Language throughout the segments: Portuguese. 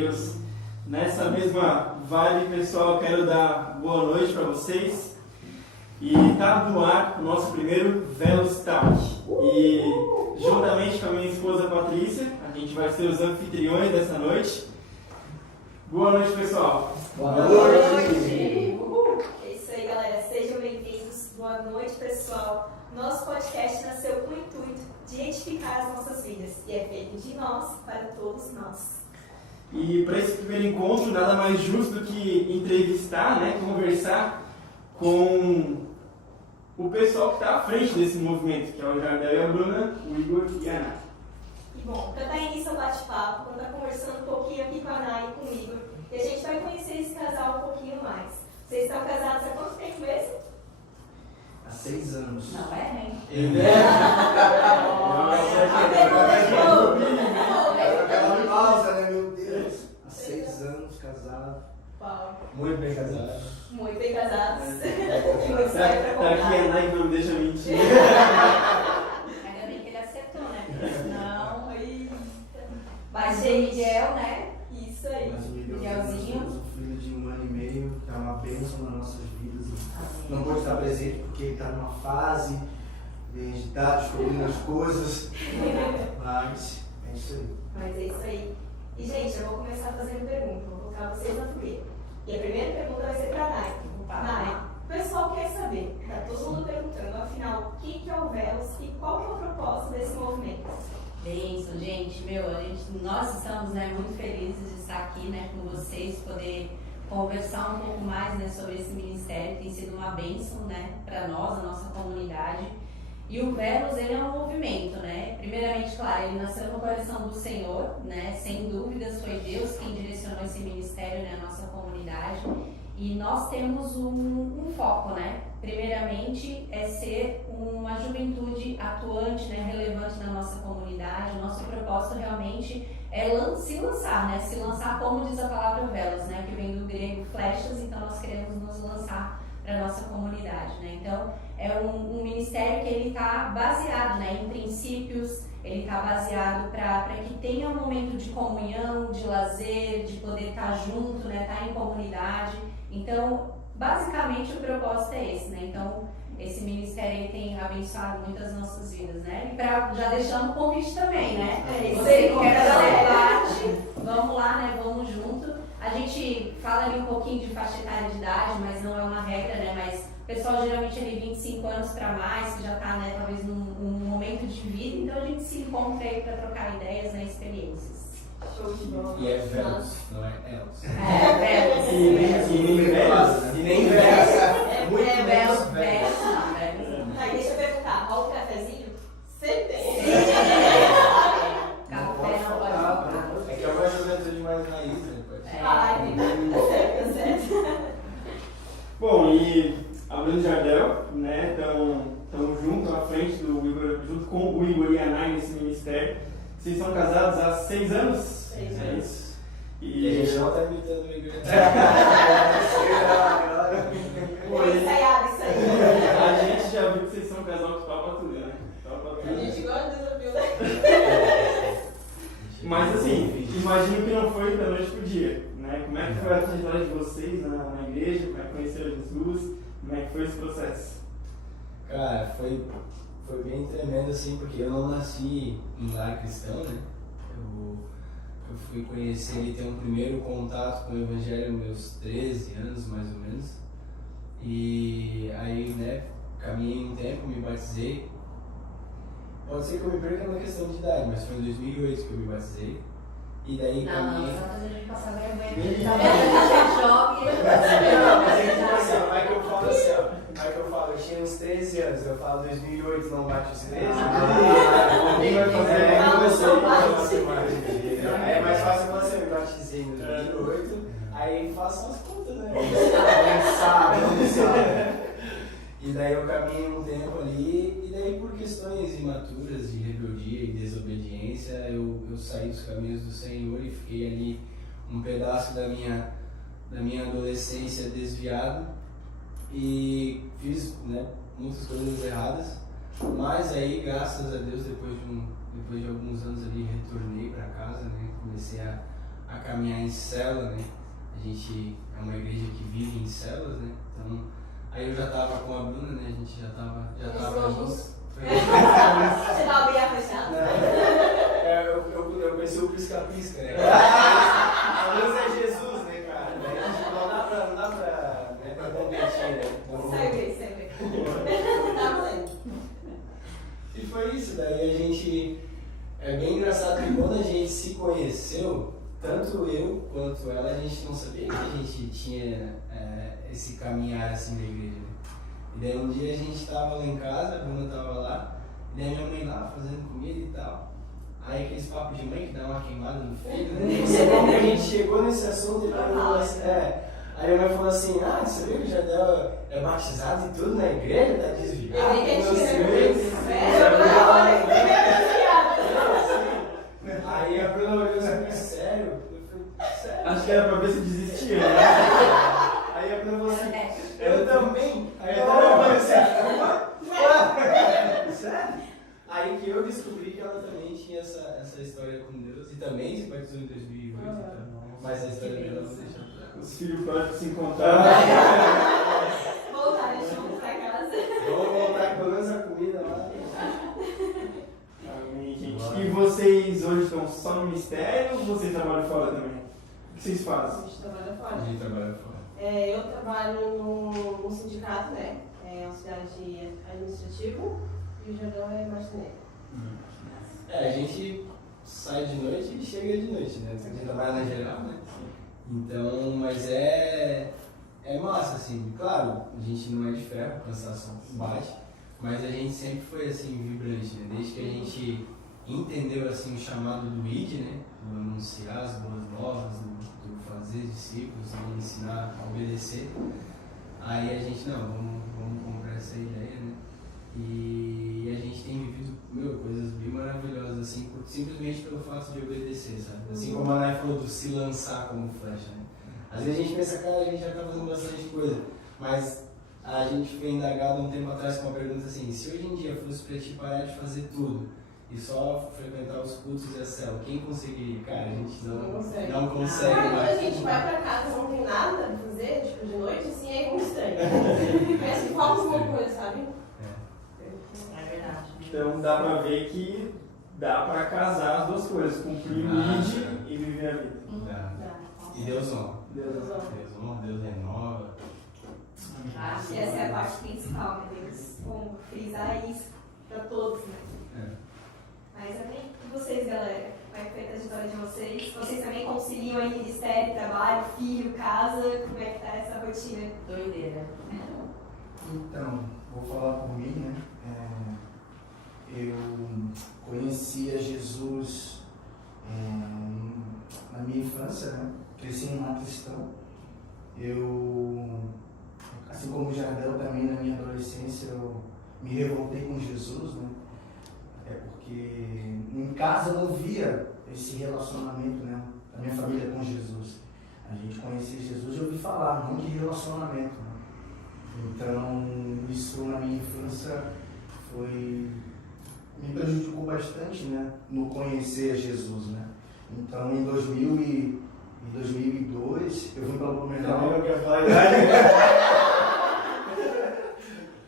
Deus. Nessa mesma vibe, pessoal, quero dar boa noite para vocês. E tá no ar o nosso primeiro Velos Talk. E juntamente com a minha esposa Patrícia, a gente vai ser os anfitriões dessa noite. Boa noite, pessoal. Boa noite. É isso aí, galera. Sejam bem-vindos. Boa noite, pessoal. Nosso podcast nasceu com o intuito de edificar as nossas vidas e é feito de nós para todos nós. E para esse primeiro encontro, nada mais justo do que entrevistar, conversar com o pessoal que está à frente desse movimento, que é o Jardel e a Bruna, o Igor e a Ana. E bom, para dar início ao bate-papo, vamos estar conversando um pouquinho aqui com a Ana e com o Igor, e a gente vai conhecer esse casal um pouquinho mais. Vocês estão casados há quanto tempo mesmo? Há 6 anos. Não é, nem? Aquela pausa, né, meu Deus? Há 6 anos casado. Uau. Muito bem casado. Muito bem casados. Tá aqui a Ana que não me deixa mentir. Ainda bem que ele acertou, né? Não. Eita. Mas o Miguel, né? Isso aí. Mas o Miguel, Miguelzinho. nós temos um filho de 1 ano e meio, que é uma bênção nas nossas vidas. Amém. Não pode estar presente porque ele está numa fase de estar descobrindo as coisas. Mas é isso aí. Mas é isso aí. E, gente, eu vou começar fazendo pergunta. Vou colocar vocês na fogueira. E a primeira pergunta vai ser para a Nai. Nai, o pessoal quer saber, tá todo mundo perguntando, afinal, o que é o Velos e qual que é o propósito desse movimento? Bênção, gente. Nós estamos muito felizes de estar aqui com vocês, poder conversar um pouco mais sobre esse ministério. Tem sido uma bênção para nós, a nossa comunidade. E o Velos, ele é um movimento, Primeiramente, claro, ele nasceu no coração do Senhor, Sem dúvidas, foi Deus quem direcionou esse ministério na nossa comunidade. E nós temos um foco, Primeiramente, é ser uma juventude atuante, relevante na nossa comunidade. O nosso propósito realmente é se lançar, como diz a palavra Velos, que vem do grego flechas, então nós queremos nos lançar para a nossa comunidade, Então, é um ministério que ele está baseado, em princípios, ele está baseado para que tenha um momento de comunhão, de lazer, de poder estar junto, estar em comunidade. Então, basicamente, o propósito é esse, Então, esse ministério ele tem abençoado muitas nossas vidas, E já deixando o convite também, Você que quer fazer parte, vamos lá, vamos junto. A gente fala ali um pouquinho de faixa etária de idade, mas não é uma regra, Mas o pessoal geralmente ali 25 anos para mais, que já está, talvez num momento de vida, então a gente se encontra aí para trocar ideias, experiências. Show de bola. E é Velos, não é Elos. É, Velos. E nem velhos. E nem velhos. É Velos, Velos. Velos. Aí, deixa eu perguntar, rola um cafezinho? Você tem. Café não pode faltar. É que é uma juventude mais raiz, Ai, tá certo. Bom, e a Bruna e o Jardel, estão junto à frente do Igor, junto com o Igor e a Nai nesse ministério. Vocês são casados há 6 anos? 6 É isso. E a gente não está imitando o Igor. Foi ensaiado isso aí. A gente já viu que vocês são um casal que topa tudo, Topa A gente tudo. gosta de desafio, Mas assim, imagino que não foi da noite pro dia, Como é que foi a trajetória de vocês na igreja? Como é que conheceram Jesus? Como é que foi esse processo? Cara, foi bem tremendo assim, porque eu não nasci em lar cristão, Eu fui conhecer e ter um primeiro contato com o Evangelho aos meus 13 anos, mais ou menos. E aí, caminhei um tempo, me batizei. Pode ser que eu me perca na questão de idade, mas foi em 2008 que eu me batizei. E daí caminhei... Não, só fazendo a gente passar vergonha. Tá vendo? A gente é jovem e Vai que eu falo assim, Vai que eu falo, eu tinha uns 13 anos, eu falo 2008, não bate os 13. Alguém vai fazer É mais fácil você, me batizei em 2008, aí façam as contas, Não sabe. E daí eu caminhei um tempo ali, e daí por questões imaturas de rebeldia e desobediência, eu saí dos caminhos do Senhor e fiquei ali um pedaço da minha adolescência desviado e fiz muitas coisas erradas, mas aí graças a Deus depois de alguns anos ali retornei para casa, comecei a a caminhar em célula, né? A gente é uma igreja que vive em células, né? Então, aí eu já tava com a Bruna, né? A gente já tava junto. Você tava bem arrochado? Eu conheci o pisca-pisca, né? A luz é Jesus, né, cara? Daí a gente não dá pra competir, né? Então, Segue. Tá valendo. e foi isso, daí a gente... É bem engraçado que quando a gente se conheceu, tanto eu quanto ela, a gente não sabia que a gente tinha esse caminhar assim na igreja, né? E daí um dia a gente tava lá em casa, a Bruna tava lá, e daí minha mãe lá fazendo comida e tal. Aí aqueles papos de mãe que dá uma queimada no filho, né? Não sei como que a gente chegou nesse assunto e ela falou assim, aí a mãe falou assim, você viu que o Jardel é batizado e tudo na igreja, tá desviado? Eu entendi, não sei o quê. Aí a Bruna olhou assim, sério? Eu falei, sério? Acho que era pra ver se desistia, né? Aí a Bruna falou assim, eu também. Aí eu falei assim, sério? Aí que eu descobri que ela também tinha essa história com Deus e também se batizou em 2008, então. Mas a história dela não deixa pra... Os filhos pródigos se encontraram. Voltaram juntos pra casa. Vamos voltar com pelo menos a comida lá. Amém, gente. E vocês hoje estão só no ministério ou vocês trabalham fora também? O que vocês A fazem? gente trabalha A fora. gente trabalha fora. Eu trabalho no sindicato, né? Auxiliar de administrativo, e o Jardel é marceneiro. A gente sai de noite e chega de noite, né? A gente trabalha na geral, né? Então, mas é massa, assim. Claro, a gente não é de ferro, o cansaço bate, mas a gente sempre foi, assim, vibrante, né? Desde que a gente entendeu, assim, o chamado do ID, né? Do anunciar as boas novas, do fazer discípulos, do ensinar a obedecer. Aí a gente, vamos comprar essa ideia, né? E a gente tem vivido, coisas bem maravilhosas, assim, simplesmente pelo fato de obedecer, sabe? Assim como a Nai falou do se lançar como flecha, né? Às vezes a gente pensa, cara, a gente já tá fazendo bastante coisa, mas a gente foi indagado um tempo atrás com uma pergunta assim, se hoje em dia fosse pra ti parar de fazer tudo e só frequentar os cultos e a célula, quem conseguiria? Cara, a gente não consegue Quando a mais. gente vai pra casa e não tem nada pra fazer, tipo, de noite, assim, é muito estranho. Parece que falta alguma coisa, sabe? É verdade. Então dá pra ver que dá pra casar as duas coisas, cumprir o ID e viver a vida. E Deus honra. Deus Deus renova. Acho que essa é a parte principal, né? Deus frisar isso pra todos, né? Mas amém. E vocês, galera? Como é que foi a trajetória de vocês? Vocês também conciliam aí ministério, trabalho, filho, casa? Como é que tá essa rotina? Doideira. Então, vou falar por mim, né? Eu conhecia Jesus na minha infância, né? Cresci em um lar cristão. Eu, assim como o Jardel também, na minha adolescência, eu me revoltei com Jesus, né? Porque em casa eu não via esse relacionamento, né? Da minha família com Jesus. A gente conhecia Jesus e ouvi falar, não de relacionamento, né? Então, isso na minha infância me prejudicou bastante, né? No conhecer Jesus, né? Então, em 2002, eu vim para Blumenau. Eu quero falar a idade.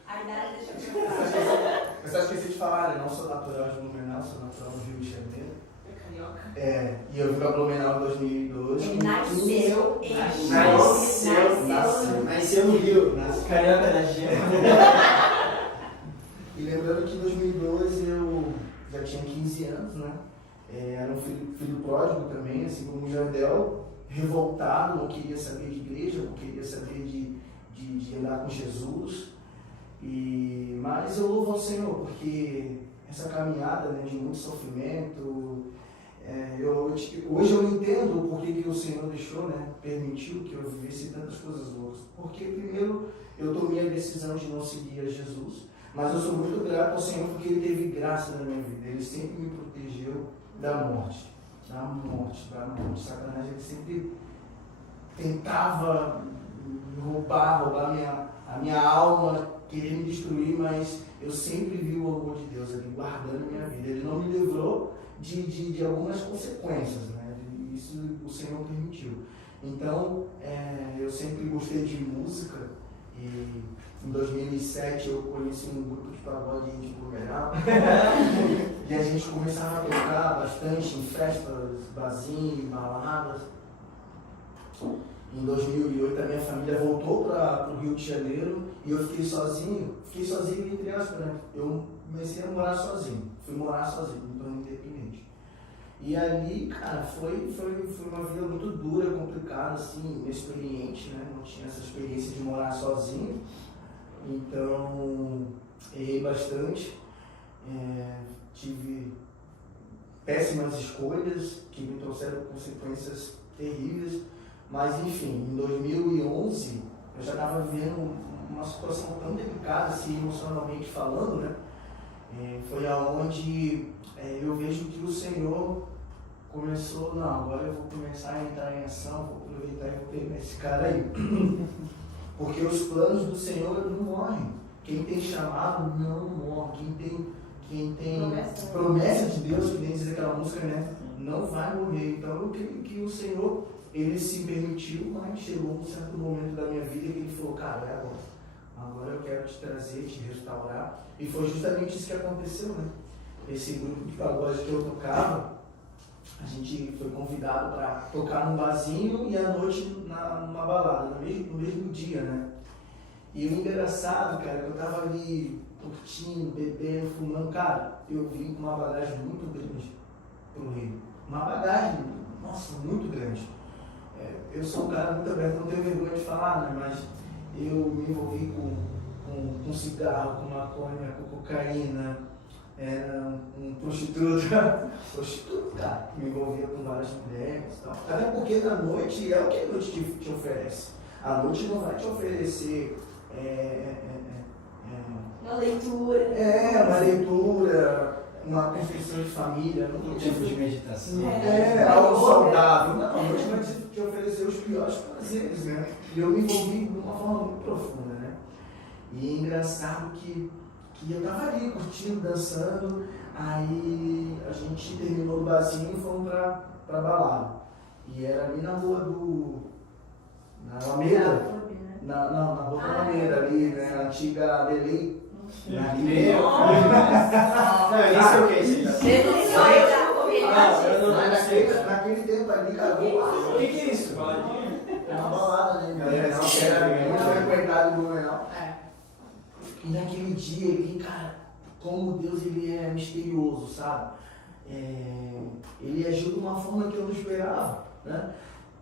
A idade deixa eu falar. Eu só esqueci de falar, né? Não sou natural de Blumenau, sou natural do Rio de Janeiro. Carioca. E eu vim para Blumenau em 2002. Ele nasceu Nasceu no Rio. Carioca da gema. E lembrando que em 2002 eu já tinha 15 anos, né? Era um filho pródigo também, assim como o Jardel, revoltado, não queria saber de igreja, não queria saber de andar com Jesus. Mas eu louvo ao Senhor, porque essa caminhada, né, de muito sofrimento, hoje eu entendo o porquê que o Senhor deixou, né, permitiu que eu vivesse tantas coisas loucas. Porque primeiro eu tomei a decisão de não seguir a Jesus, mas eu sou muito grato ao Senhor porque Ele teve graça na minha vida. Ele sempre me protegeu da morte. Satanás, ele sempre tentava roubar a minha alma, querer me destruir, mas eu sempre vi o amor de Deus ali guardando a minha vida. Ele não me livrou de algumas consequências, né? isso o Senhor permitiu. Então, eu sempre gostei de música e em 2007 eu conheci um grupo de pagode de Blumenau e a gente começava a tocar bastante em festas, barzinhos, baladas. Em 2008 a minha família voltou para o Rio de Janeiro e eu fiquei sozinho entre aspas, né? Eu comecei a morar sozinho, fui morar sozinho, me tornei independente. E ali, cara, foi uma vida muito dura, complicada, assim, inexperiente, né? Não tinha essa experiência de morar sozinho, então errei bastante, tive péssimas escolhas que me trouxeram consequências terríveis, mas enfim, em 2011 eu já estava vivendo uma situação tão delicada, assim, emocionalmente falando, né? Foi aonde eu vejo que o Senhor começou, não, agora eu vou começar a entrar em ação, vou aproveitar e vou pegar esse cara aí. Porque os planos do Senhor não morrem. Quem tem chamado não morre. Quem tem promessa de Deus, que nem diz aquela música, né? Não vai morrer. Então eu creio que o Senhor, ele se permitiu, mas chegou um certo momento da minha vida que ele falou, cara, é agora. Agora eu quero te trazer, te restaurar. E foi justamente isso que aconteceu, né? Esse grupo de pagode que eu tocava, a gente foi convidado para tocar num barzinho e à noite numa balada, no mesmo dia, né? E o engraçado, cara, que eu tava ali curtindo, bebendo, fumando, cara, eu vim com uma bagagem muito grande pro Rio. Uma bagagem, nossa, muito grande. Eu sou um cara muito aberto, não tenho vergonha de falar, né? Mas eu me envolvi com cigarro, com maconha, com cocaína, um prostituta, cara, me envolvia com várias mulheres e tal. Até porque na noite é o que a noite te oferece. A noite não vai te oferecer uma leitura. Uma leitura, uma construção de família. Não Tipo de meditação. Algo saudável. Não, a noite vai te oferecer os piores prazeres, né? E eu me envolvi de uma forma muito profunda, né? E é engraçado que eu tava ali curtindo, dançando, aí a gente terminou o barzinho e fomos pra balada. E era ali na rua na Alameda, na rua da Alameda, ali, né, a antiga Delay. Naquele tempo ali, cara, o que é isso? É uma balada, né? Era muito frequentado no Blumenau. E naquele dia ele, cara, como Deus ele é misterioso, sabe? Ele agiu de uma forma que eu não esperava, né?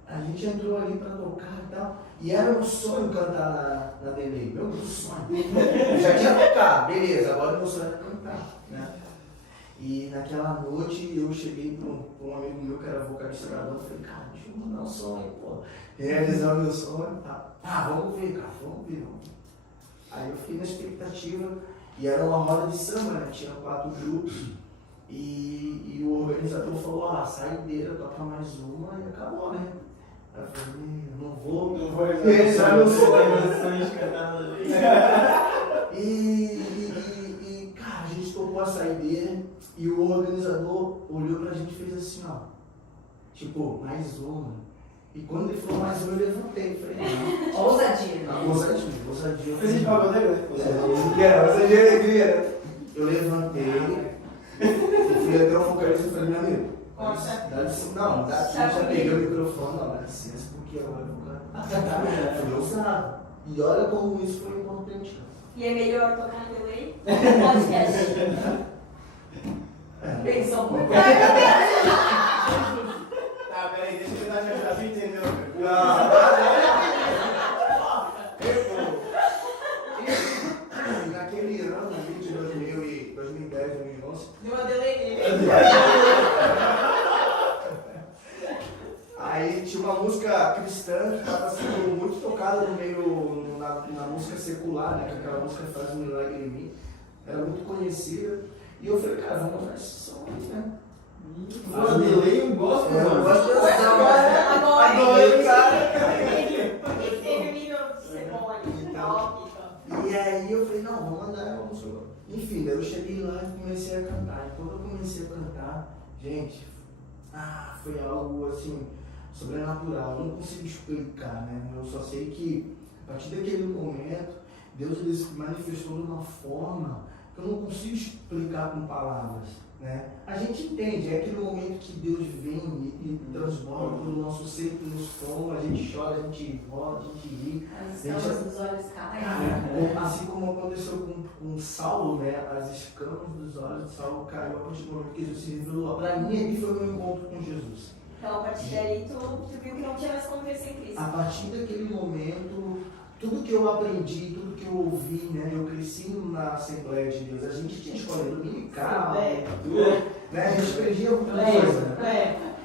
A gente entrou ali para tocar e tal, e era um sonho cantar na Delay, meu sonho. Eu já tinha tocado, beleza, agora meu sonho era cantar, né? E naquela noite eu cheguei para um amigo meu que era vocalista da banda, falei, cara, deixa eu mandar um sonho, pô, realizar meu sonho, tá, vamos ver, cara, vamos ver. Aí eu fiquei na expectativa, e era uma roda de samba, né? Tinha 4 grupos, e o organizador falou, saideira, toca mais uma e acabou, né? Aí eu falei, não vou realizar meu sonho de cantar na vez. E, cara, a gente tocou a saideira, e o organizador olhou pra gente e fez assim, ó, tipo, mais uma. E quando ele falou mais uma, eu levantei. Falei, não. Ousadia. Ousadia. Fez de pagodeiro, né? Ousadia e alegria. Eu levantei, fui até o vocalista e falei, meu amigo, dá licença. Não, já peguei o microfone, não, dá licença, porque agora eu vou cantar. Falei, ousado. E olha como isso foi importante. E é melhor tocar no Delay ou podcast? Pensou muito. Tá, peraí, deixa eu tentar te ajudar, você entendeu? Naquele ano ali de 2010, 2011, Deu uma Delay nele. aí tinha uma música cristã que estava sendo muito tocada no meio, na música secular, né? Que aquela música Faz um Milagre em Mim, era muito conhecida. E eu falei, cara, vamos fazer esse som aí, né? Faz Delay eu gosto, Eu gosto dessa Agora, cara. Porque teve nível de ser bom ali, top. E aí eu falei, não, vamos mandar uma música. Enfim, daí eu cheguei lá e comecei a cantar. E quando eu comecei a cantar, gente, foi algo assim, sobrenatural. Eu não consigo explicar, né? Eu só sei que a partir daquele momento, Deus ele se manifestou de uma forma que eu não consigo explicar com palavras, né? A gente entende, é aquele momento que Deus vem e transborda todo o nosso ser, que nos forma, a gente chora, a gente rola, a gente ri. As escamas dos olhos caem. Assim como aconteceu com Saulo, né? As escamas dos olhos de Saulo caiu a partir do momento que Jesus se revelou. Para mim, aqui foi o meu encontro com Jesus. Então, a partir daí, tu viu que não tinha mais como ver sem Cristo. A partir daquele momento, tudo que eu aprendi, tudo que eu ouvi, né? Eu cresci na Assembleia de Deus. A gente tinha escola dominical, tudo, né? A gente aprendia muita coisa, né?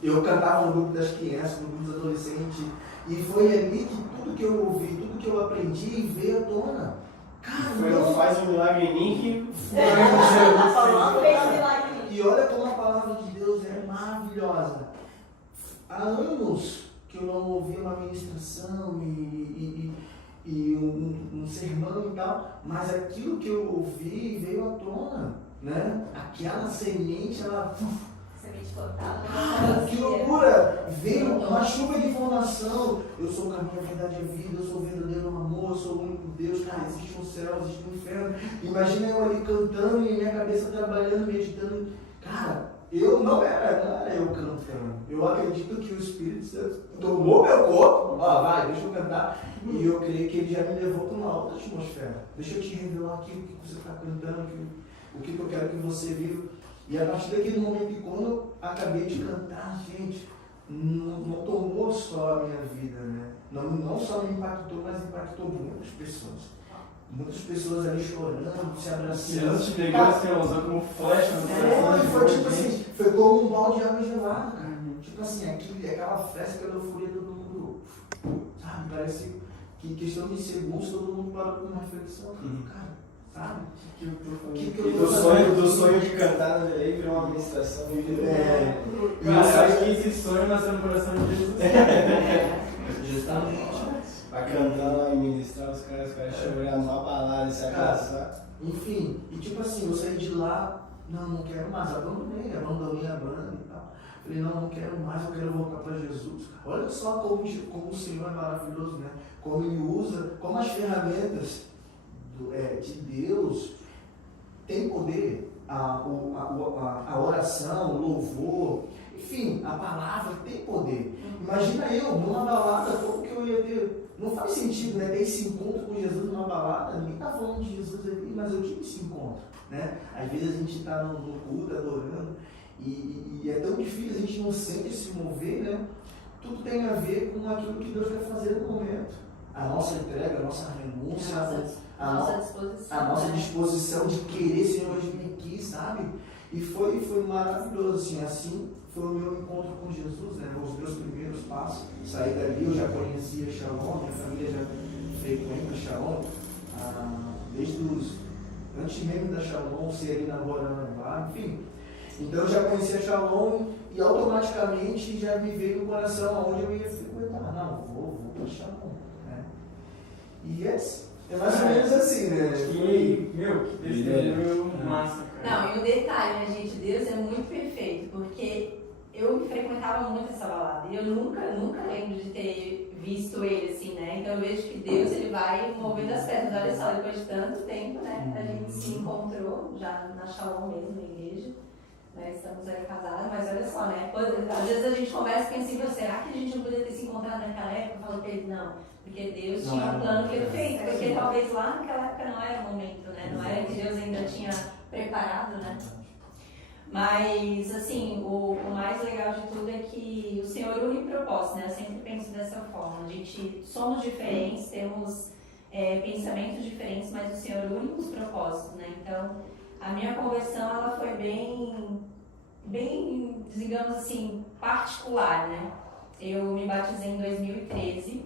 Eu cantava no grupo das crianças, no grupo dos adolescentes. E foi ali que tudo que eu ouvi, tudo que eu aprendi veio à tona. Cara, Foi não faz um milagre em mim que a palavra, Fez cara, milagre em mim. e olha como a palavra de Deus é maravilhosa. Há anos que eu não ouvia uma ministração e um sermão e tal, mas aquilo que eu ouvi veio à tona, né? Aquela semente, ela... Semente plantada. Que loucura! Veio uma chuva de informação. Eu sou o caminho, a verdade e a vida, eu sou o verdadeiro amor, eu sou o único Deus, cara, existe um céu, existe um inferno. Imagina eu ali cantando e minha cabeça trabalhando, meditando. Cara, não era eu cantando. Eu acredito que o Espírito Santo tomou meu corpo, vai, deixa eu cantar. E eu creio que ele já me levou para uma outra atmosfera. Deixa eu te revelar aqui o que você está cantando, o que eu quero que você viva. E a partir daquele momento, quando eu acabei de cantar, gente, não tomou só a minha vida, né? Não só me impactou, mas impactou muitas pessoas. Muitas pessoas ali chorando, se abraçando. Deus te pegou esse usou como flecha no coração. Foi tipo assim, foi como um balde de água gelada, cara. Tipo assim, aquela festa, aquela euforia, todo mundo, sabe? Parece que em questão de segundos todo mundo parou com uma reflexão. Cara, sabe? Do sonho de cantar aí virou uma ministração. Eu acho que esse sonho nasceu no coração de Jesus. Justamente. Pra cantar e ministrar os caras chorando numa balada e se abraçar. Enfim, e tipo assim, eu saí de lá, não quero mais, abandonei a banda e tal. Falei, não quero mais, eu quero voltar para Jesus. Olha só como o Senhor é maravilhoso, né? Como Ele usa, como as ferramentas de Deus tem poder, a oração, o louvor, enfim, a palavra tem poder. Imagina eu, numa balada, como que eu ia ter... Não faz sentido, né, ter esse encontro com Jesus numa balada. Ninguém está falando de Jesus ali, mas eu tive esse encontro, né? Às vezes a gente está no culto, adorando, e é tão difícil, a gente não sente se mover, né? Tudo tem a ver com aquilo que Deus quer fazer no momento. A nossa entrega, a nossa renúncia, a nossa disposição de querer, Senhor, hoje vem aqui, sabe? E foi maravilhoso, assim foi o meu encontro com Jesus, né? Os meus primeiros passos. Saí dali, eu já conhecia Shalom, minha família já frequenta Shalom, antes mesmo da Shalom, ser ali na rua da Anambá, enfim. Então eu já conhecia Shalom e automaticamente já me veio no coração aonde eu ia frequentar. Não, vou para Shalom, né? E é mais ou menos assim, né? Que testemunho massa, cara. Não, e o detalhe, né, gente? Deus é muito perfeito, porque eu frequentava muito essa balada e eu nunca lembro de ter visto ele assim, né? Então eu vejo que Deus, ele vai movendo as pernas. Olha só, depois de tanto tempo, né? A gente se encontrou já na Shalom mesmo, na igreja. Né, estamos aí casados, mas olha só, né? Às vezes a gente conversa e pensa, será que a gente não poderia ter se encontrado naquela época? Eu falo pra ele, não, porque Deus tinha um plano perfeito, porque talvez lá naquela época não era o momento, né? Não era que Deus ainda tinha preparado, né? Mas, assim, o mais legal de tudo é que o Senhor une propósitos, né? Eu sempre penso dessa forma. A gente somos diferentes, temos pensamentos diferentes, mas o Senhor une os propósitos, né? Então, a minha conversão, ela foi bem, digamos assim, particular, né? Eu me batizei em 2013.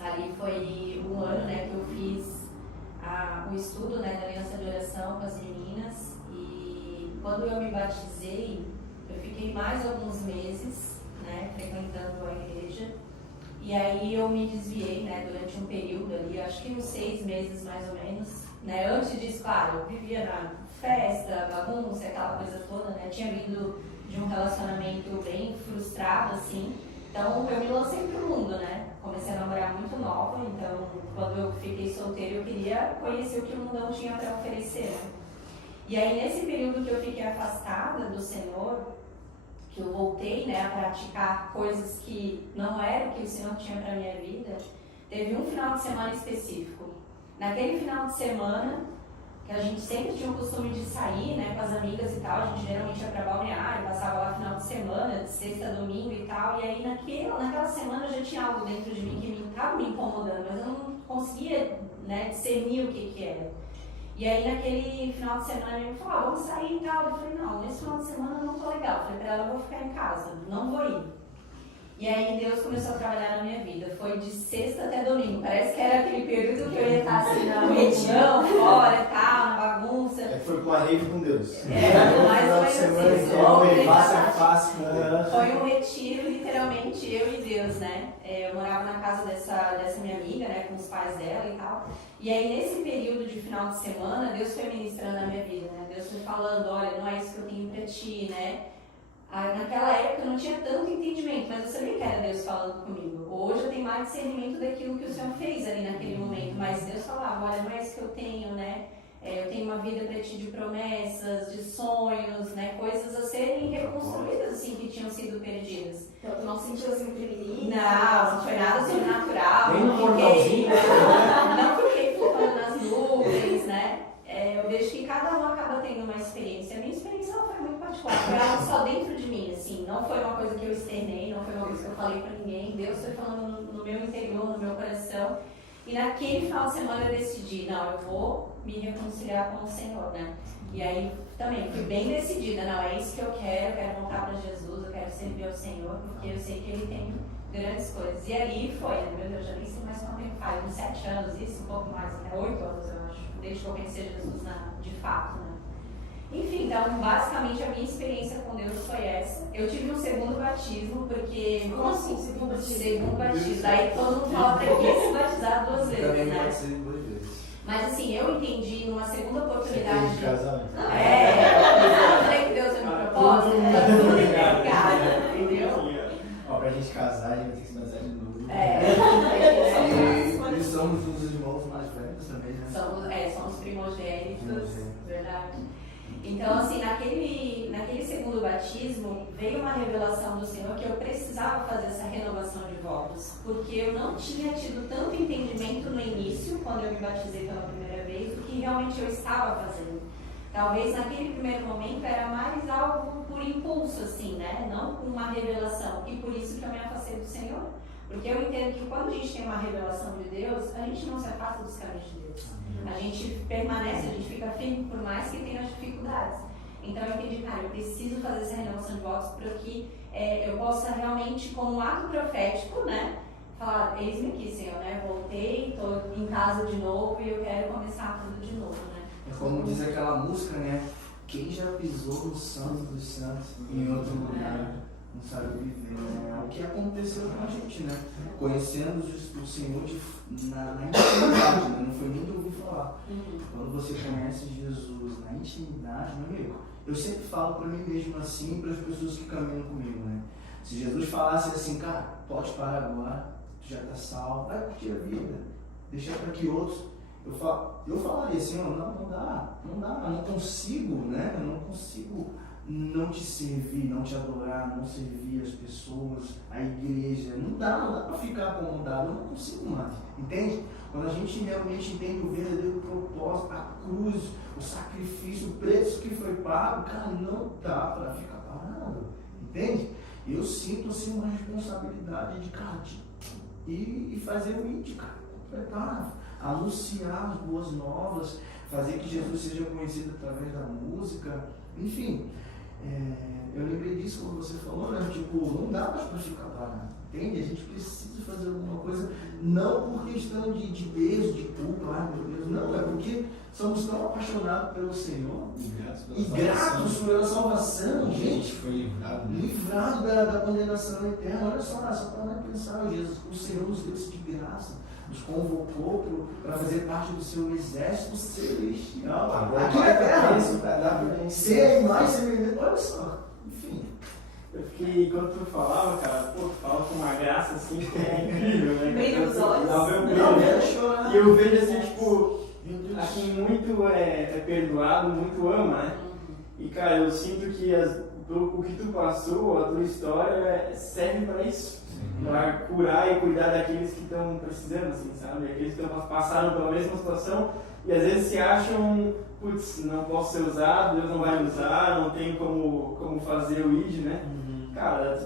Ali foi um ano, né, que eu fiz o estudo, né, da aliança de oração com as meninas. E quando eu me batizei, eu fiquei mais alguns meses, né, frequentando a igreja. E aí eu me desviei, né, durante um período ali, acho que uns 6 meses mais ou menos. Né? Antes disso, claro, eu vivia na festa, bagunça, aquela coisa toda, né? Tinha vindo de um relacionamento bem frustrado, assim. Então eu me lancei pro mundo, né? Comecei a namorar muito nova, então quando eu fiquei solteira eu queria conhecer o que o mundão tinha para oferecer. Né? E aí nesse período que eu fiquei afastada do Senhor, que eu voltei, né, a praticar coisas que não era o que o Senhor tinha para minha vida, teve um final de semana específico. Naquele final de semana, que a gente sempre tinha o costume de sair, né, com as amigas e tal, a gente geralmente ia para Balneário, passava lá final de semana, de sexta a domingo e tal, e aí naquela semana já tinha algo dentro de mim que me estava me incomodando, mas eu não conseguia, né, discernir o que era. E aí naquele final de semana ele me falou, vamos sair e tal. Eu falei, não, nesse final de semana eu não tô legal. Eu falei pra ela, eu vou ficar em casa, não vou ir. E aí Deus começou a trabalhar na minha vida. Foi de sexta até domingo. Parece que era aquele período que eu ia estar assim na multidão, fora e tal, na bagunça. Foi com a rede com Deus. Mais ou menos assim. Fácil. Foi um retiro, literalmente, eu e Deus, né? Eu morava na casa dessa minha amiga, né? Com os pais dela e tal. E aí, nesse período de final de semana, Deus foi ministrando na minha vida, né? Deus foi falando, olha, não é isso que eu tenho pra ti, né? Naquela época eu não tinha tanto entendimento, mas eu sabia que era Deus falando comigo. Hoje eu tenho mais discernimento daquilo que o Senhor fez ali naquele momento, mas Deus falava, olha, não é isso que eu tenho, né? Eu tenho uma vida para ti de promessas, de sonhos, né? Coisas a serem reconstruídas, assim, que tinham sido perdidas. Então tu não sentiu assim perigo? Não foi nada sobrenatural. Nem no Não fiquei flutuando nas nuvens, né? Eu vejo que cada um acaba tendo uma experiência. A minha experiência ela foi muito particular, foi algo só dentro de mim, assim. Não foi uma coisa que eu externei, não foi uma coisa que eu falei pra ninguém. Deus foi falando no meu interior, no meu coração. E naquele final de semana eu decidi, não, eu vou me reconciliar com o Senhor, né? E aí também fui bem decidida, não, é isso que eu quero voltar para Jesus, eu quero servir ao Senhor, porque eu sei que Ele tem grandes coisas. E ali foi, né? Meu Deus, já nem sei mais quanto tempo faz, uns 7 anos, isso, um pouco mais, né? 8 anos, eu acho, desde que eu conheci Jesus de fato, né? Enfim, então, basicamente a minha experiência com Deus foi essa. Eu tive um segundo batismo, porque... Como assim, segundo batismo? Segundo batismo. Aí todo mundo fala pra que se batizar 2 vezes, Também né? pode ser 2 vezes. Mas assim, eu entendi numa segunda oportunidade... Você casamento. Eu falei que Deus é meu propósito, tudo ligado, entendeu? Ó, pra gente casar, a gente vai ter que se batizar de novo. E somos os irmãos mais velhos também, né? Somos primogênitos, verdade. Então, assim, naquele segundo batismo, veio uma revelação do Senhor que eu precisava fazer essa renovação de votos, porque eu não tinha tido tanto entendimento no início, quando eu me batizei pela primeira vez, do que realmente eu estava fazendo. Talvez naquele primeiro momento era mais algo por impulso, assim, né? Não com uma revelação. E por isso que eu me afastei do Senhor. Porque eu entendo que quando a gente tem uma revelação de Deus, a gente não se afasta dos caminhos de Deus. A gente permanece, a gente fica firme por mais que tenha as dificuldades. Então eu entendi, cara, eu preciso fazer essa renovação de votos para que eu possa realmente, como um ato profético, né? Falar, eis-me aqui, Senhor, né? Voltei, estou em casa de novo e eu quero começar tudo de novo, né? É como diz aquela música, né? Quem já pisou no Santo dos Santos em outro lugar não sabe viver, né? É o que aconteceu com a gente, né? Conhecendo o Senhor na intimidade, né? Não foi nem de ouvir falar. Quando você conhece Jesus na intimidade, meu amigo, eu sempre falo para mim mesmo assim e para as pessoas que caminham comigo, né? Se Jesus falasse assim, cara, pode parar agora, tu já tá salvo, vai curtir a vida, deixa para que outros. Eu falaria assim, ó, não dá, eu não consigo, né? Eu não consigo não te servir, não te adorar, não servir as pessoas, a igreja. Não dá para ficar acomodado, eu não consigo mais, entende? Quando a gente realmente entende o verdadeiro propósito, a cruz, o sacrifício, o preço que foi pago, cara, não dá para ficar parado, entende? Eu sinto assim uma responsabilidade de, cara, e fazer o índio, cara, completar, anunciar as boas novas, fazer que Jesus seja conhecido através da música, enfim. Eu lembrei disso quando você falou, né? Tipo, não dá mais para ficar parado, entende? A gente precisa fazer alguma coisa, não por questão de peso, de culpa, ai meu Deus, não, é porque somos tão apaixonados pelo Senhor e gratos pela salvação, gente. Foi Livrado da condenação eterna. Olha só para pensar, Jesus, o Senhor nos deu isso de graça, nos convocou para fazer parte do seu exército celestial. Aqui na terra, ser mais semelhante. Olha só, enfim, Eu fiquei, enquanto tu falava, cara, pô, tu fala com uma graça assim que é incrível, né? Brilho nos olhos. Dá o meu Não, brilho. quero chorar. E eu vejo assim, tipo, Meu Deus. a quem muito é perdoado, muito ama, né? E cara, eu sinto que o que tu passou, a tua história serve pra isso. Pra curar e cuidar daqueles que estão precisando, assim, sabe? Aqueles que passaram pela mesma situação e às vezes se acham, putz, não posso ser usado, Deus não vai me usar, não tem como fazer o ID, né? Cara,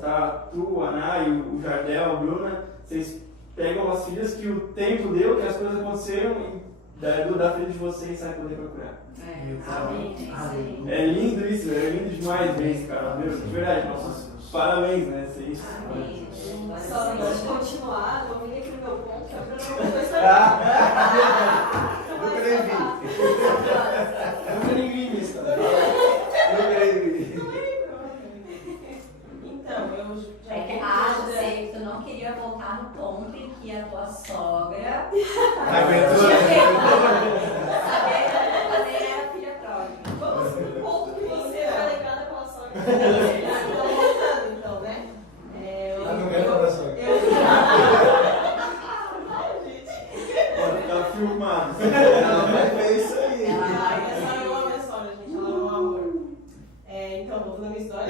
tu, a Ana, o Jardel, a Bruna, vocês pegam as filhas que o tempo deu, que as coisas aconteceram e da filha de vocês sai poder procurar. Amém. É isso aí. É lindo isso, é lindo demais ver isso, cara. Meu, de verdade, nossos parabéns, né? Vocês. Amém. Só antes de continuar, vou vir aqui no meu ponto, que a Bruna não foi Eu previ. Nunca ninguém vi isso, cara. Eu previ. Então, eu já É que sei que tu não queria voltar no ponto em que a tua sogra Aguentou, né? sabia que ela fazer a filha pródiga. Vamos pro ponto que você foi lembrada pela sogra. Então, voltando, então, né? Não quero falar sogra. Tá filmado. Não, mas é isso aí. Essa eu amo a sogra, gente. Ela é um amor. Então, voltando à minha história.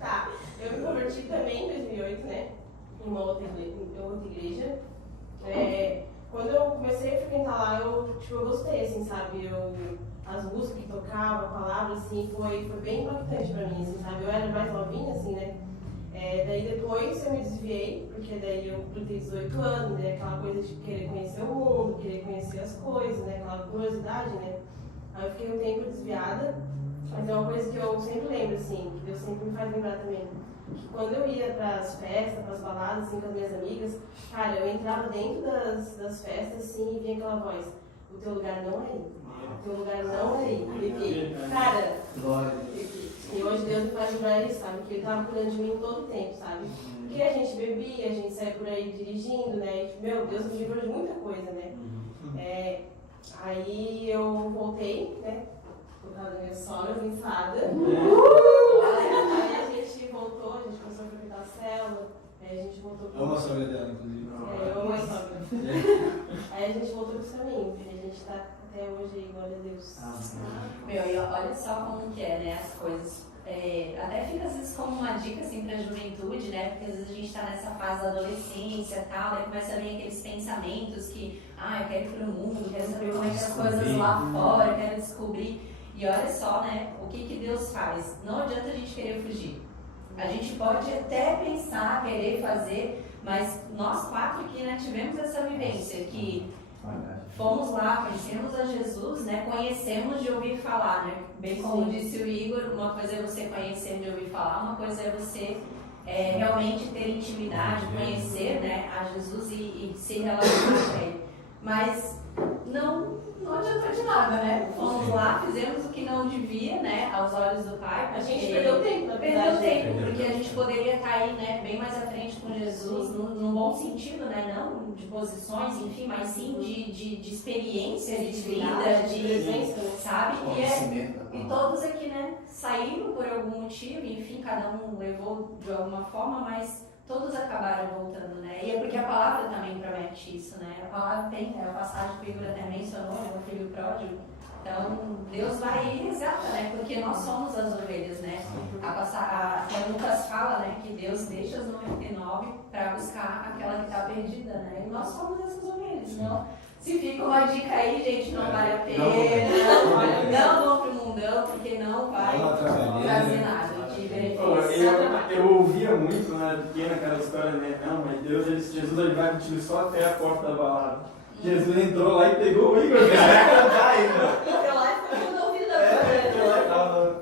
Tá, eu me converti também em 2008, né? Em uma outra igreja. Quando eu comecei a frequentar lá, eu gostei, assim, sabe? As músicas que tocava, a palavra, assim, foi bem impactante pra mim, assim, sabe? Eu era mais novinha, assim, né? Daí depois eu me desviei, porque daí eu completei 18 anos, né? Aquela coisa de querer conhecer o mundo, querer conhecer as coisas, né? Aquela curiosidade, né? Aí eu fiquei um tempo desviada, mas é uma coisa que eu sempre lembro, assim, que Deus sempre me faz lembrar também. Que quando eu ia pras festas, pras baladas, assim, com as minhas amigas, cara, eu entrava dentro das festas, assim, e vinha aquela voz: o teu lugar não é aí. O teu lugar não é aí. Porque, cara, Glória. e hoje Deus me faz lembrar isso, sabe? Que Ele estava cuidando de mim todo o tempo, sabe? Porque a gente bebia, a gente saía por aí dirigindo, né? E, meu, Deus me livrou de muita coisa, né? Aí eu voltei, né? Por causa da minha sogra, abençoada. Aí a gente voltou, a gente começou a frequentar a célula. Aí a gente voltou pro... Amo a sogra dela, inclusive. eu amo a sogra. Aí a gente voltou pros caminhos, e a gente tá até hoje aí, glória a Deus. Meu, e olha só como que é, né, as coisas. Até fica às vezes como uma dica assim pra juventude, né? Porque às vezes a gente tá nessa fase da adolescência e tal, daí começa a vir aqueles pensamentos que, eu quero ir pro mundo, quero saber como é que as coisas lá fora, quero descobrir. E olha só, né, o que Deus faz. Não adianta a gente querer fugir. A gente pode até pensar, querer fazer, mas nós 4 aqui, né, tivemos essa vivência que fomos lá, conhecemos a Jesus, né? Conhecemos de ouvir falar, né? Bem como disse o Igor, uma coisa é você conhecer de ouvir falar, uma coisa é você realmente ter intimidade, conhecer, né, a Jesus e se relacionar com Ele. Mas não adiantou de nada, né? Fomos lá, fizemos o que não devia, né, aos olhos do Pai. A gente perdeu tempo, na verdade. Perdeu tempo, porque a gente poderia estar aí, né, bem mais à frente com Jesus, num bom sentido, né, não de posições, enfim, mas sim de experiência, de vida, de presença, sabe? Conhecimento. E todos aqui, né, saíram por algum motivo, enfim, cada um levou de alguma forma, mas todos acabaram voltando, né? E é porque a palavra também promete isso, né? A palavra tem, né? A passagem que o Igor até mencionou, né? O filho pródigo. Então, Deus vai e resgata, né? Porque nós somos as ovelhas, né? A Lucas fala, né? Que Deus deixa as 99 para buscar aquela que está perdida, né? E nós somos essas ovelhas. Então, se fica uma dica aí, gente, não vale a pena. Não vão pro mundão, porque não vai trazer nada de benefício. Eu ouvia muito quando era pequena aquela história, né? Não, mas Jesus ele vai contigo só até a porta da balada. Jesus entrou lá e pegou o Igor, cara. Então lá ficou tudo ouvido da boca.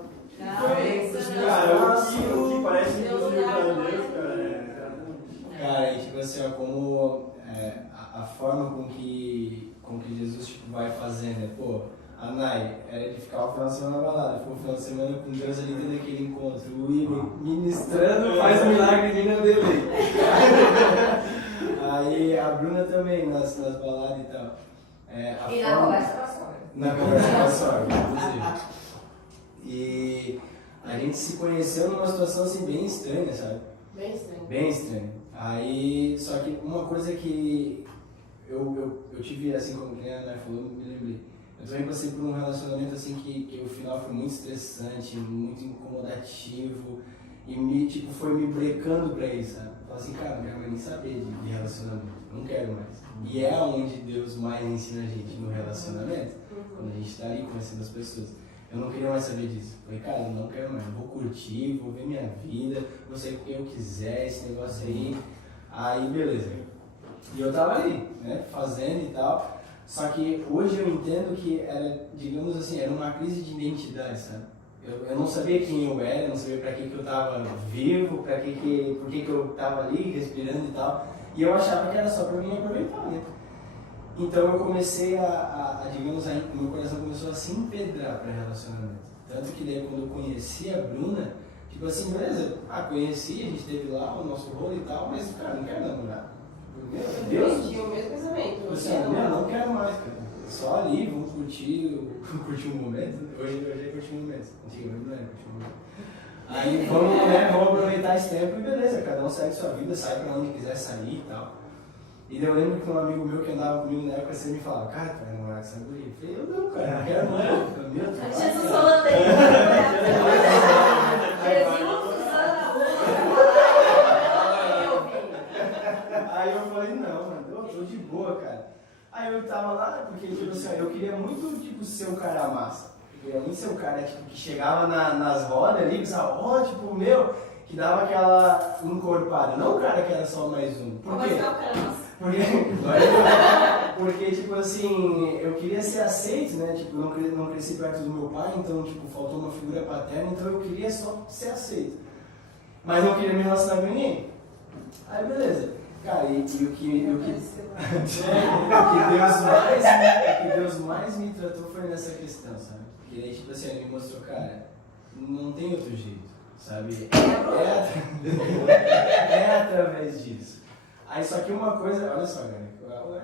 Cara, o que parece inclusive para Deus, cara. Cara, e tipo assim, ó, como a forma com que Jesus tipo, vai fazendo, né? Pô, a Nai era de ficar o final de semana na balada, ficou o final de semana com Deus ali dentro daquele encontro. O Igor ministrando faz um milagre ali na delay. Aí a Bruna também nas baladas e tal. E na conversa com a sogra. Na conversa com a sogra, inclusive. gente se conheceu numa situação assim bem estranha, sabe? Bem estranho. Bem estranho. Aí, só que uma coisa que eu tive, assim, como a Ana falou, me lembrei. Eu também passei por um relacionamento assim que o final foi muito estressante, muito incomodativo e tipo, foi me brecando pra isso, sabe? Eu falei assim, cara, não quero mais nem saber de relacionamento, não quero mais. E é onde Deus mais ensina a gente, no relacionamento, quando a gente tá ali conhecendo as pessoas. Eu não queria mais saber disso. Falei, cara, eu não quero mais, vou curtir, vou ver minha vida, vou sair com quem eu quiser, esse negócio aí. Aí, beleza. E eu tava ali, né, fazendo e tal. Só que hoje eu entendo que era, digamos assim, era uma crise de identidade, sabe? Eu não sabia quem eu era, não sabia pra que eu tava vivo, por que eu tava ali respirando e tal. E eu achava que era só pra mim aproveitar, né? Então eu comecei digamos, meu coração começou a se empedrar para relacionamento. Tanto que daí quando eu conheci a Bruna, tipo assim, beleza, conheci, a gente teve lá o nosso rolo e tal, mas, cara, não quero namorar. Meu Deus! Tinha o mesmo pensamento. Assim, não quero mais, cara. Só ali, vamos curtir um momento. Hoje eu curti um momento. Antigamente não era curtir um momento. Aí vamos aproveitar esse tempo e beleza, cada um segue sua vida, sai pra onde quiser sair e tal. E daí eu lembro que um amigo meu que andava comigo na época, você me falava, cara, tu vai namorar com essa guria? Eu falei, eu não, cara, não quero não. Meu Deus. Jesus holandês. Aí eu falei, não, mano, eu tô de boa, cara. Aí eu tava lá, porque tipo assim, eu queria muito tipo, ser um cara massa. Eu queria muito ser um cara tipo, que chegava nas rodas ali, pensava, tipo, meu, que dava aquela encorpada. Não o cara que era só mais um. Por quê? Porque, tipo assim, eu queria ser aceito, né? Tipo, não cresci perto do meu pai, então, tipo, faltou uma figura paterna, então eu queria só ser aceito. Mas não queria me relacionar com ninguém. Aí, beleza. Cara, e o que Deus mais me tratou foi nessa questão, sabe? Porque daí, tipo assim, ele me mostrou, cara, não tem outro jeito, sabe? É através disso. Aí só que uma coisa, olha só, cara,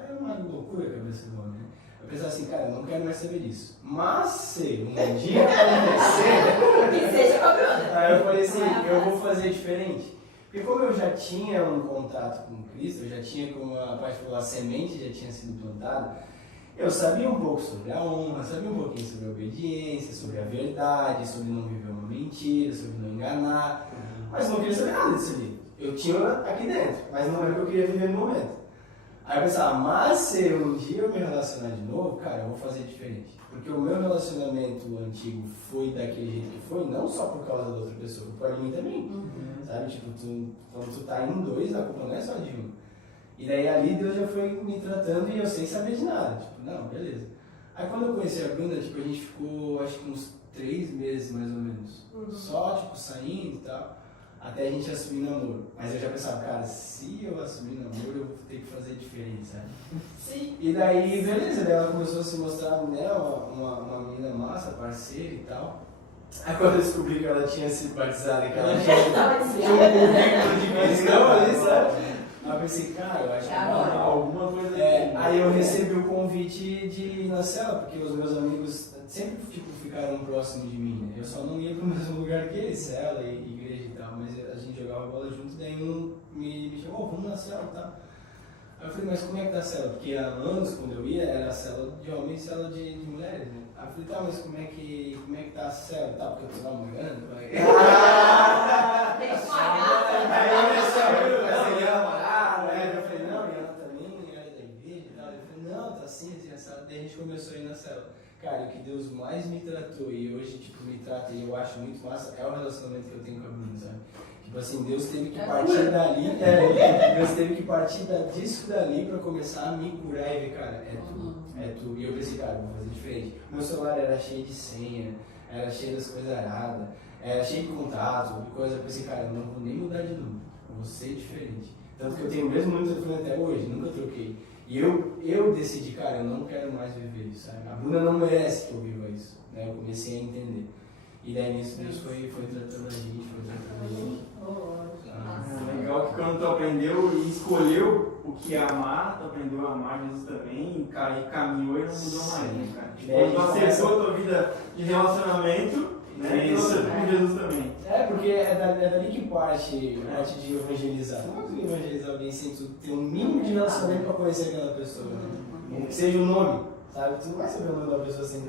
é uma loucura a cabeça do homem, né? Eu pensava assim, cara, eu não quero mais saber disso. Mas se um dia acontecer, Que seja com a Bruna. aí eu falei assim, eu vou fazer diferente. Porque como eu já tinha um contato com Cristo, eu já tinha, como a parte falou, a semente já tinha sido plantada, eu sabia um pouco sobre a honra, sabia um pouquinho sobre a obediência, sobre a verdade, sobre não viver uma mentira, sobre não enganar, mas não queria saber nada disso ali. Eu tinha aqui dentro, mas não era o que eu queria viver no momento. Aí eu pensava, mas se um dia eu me relacionar de novo, cara, eu vou fazer diferente. Porque o meu relacionamento antigo foi daquele jeito que foi, não só por causa da outra pessoa, foi por mim também. Sabe, tipo, quando tu tá em dois, a culpa não é só de um. E daí ali Deus já foi me tratando e eu sem saber de nada. Tipo, não, beleza. Aí quando eu conheci a Bruna, tipo, a gente ficou, acho que uns 3 meses mais ou menos. Só, tipo, saindo e tal. Até a gente assumir namoro. Mas eu já pensava, cara, se eu assumir namoro, eu vou ter que fazer diferente, sabe? Sim. E daí, beleza, daí ela começou a se mostrar, né, uma menina massa, parceira e tal. Aí quando eu descobri que ela tinha sido batizada e que ela tinha um currículo de cristão ali, sabe? Aí eu pensei, cara, eu acho que alguma coisa aí eu recebi o convite de ir na cela, porque os meus amigos sempre tipo, ficaram próximos de mim, né? Eu só não ia pro mesmo lugar que eles, cela e igreja e tal, mas a gente jogava bola junto, daí um me chamou, vamos na cela e tal. Aí eu falei, mas como é que tá a cela? Porque há anos, quando eu ia, era cela de homens e cela de mulheres, né? Aí eu falei, tá, mas como é que tá a cela e tal? Porque eu tô namorando? Aí eu falei, não, e ela também era da igreja e tal. Eu falei, não, tá assim, assado. Daí a gente começou a ir na cela. Cara, o que Deus mais me tratou e hoje, tipo, me trata e eu acho muito massa é o relacionamento que eu tenho com a Bruna, sabe? Tipo assim, Deus teve que partir dali, Deus teve que partir disso dali pra começar a me curar e ver, cara, é tu. E eu pensei, cara, vou fazer diferente. Meu celular era cheio de senha, era cheio das coisas aradas, era cheio de contato, de coisa. Eu pensei, cara, eu não vou nem mudar de número, eu vou ser diferente. Tanto que eu tenho o mesmo número de telefone até hoje, nunca troquei. E eu decidi, cara, eu não quero mais viver isso, sabe? A Bruna não merece que eu viva isso, né? Eu comecei a entender. E daí nisso Deus foi tratando a gente, legal que quando tu aprendeu e escolheu o que amar, tu aprendeu a amar Jesus também, cara, e caminhou e não mudou mais, né, cara? Tipo, quando tu acessou a tua vida de relacionamento, né? E Isso. outra com Jesus também. Porque é dali que parte de evangelizar. Não vai evangelizar alguém sem tu ter um mínimo de relacionamento para conhecer aquela pessoa, né? Que seja o nome, sabe? Tu não vai saber o nome da pessoa sem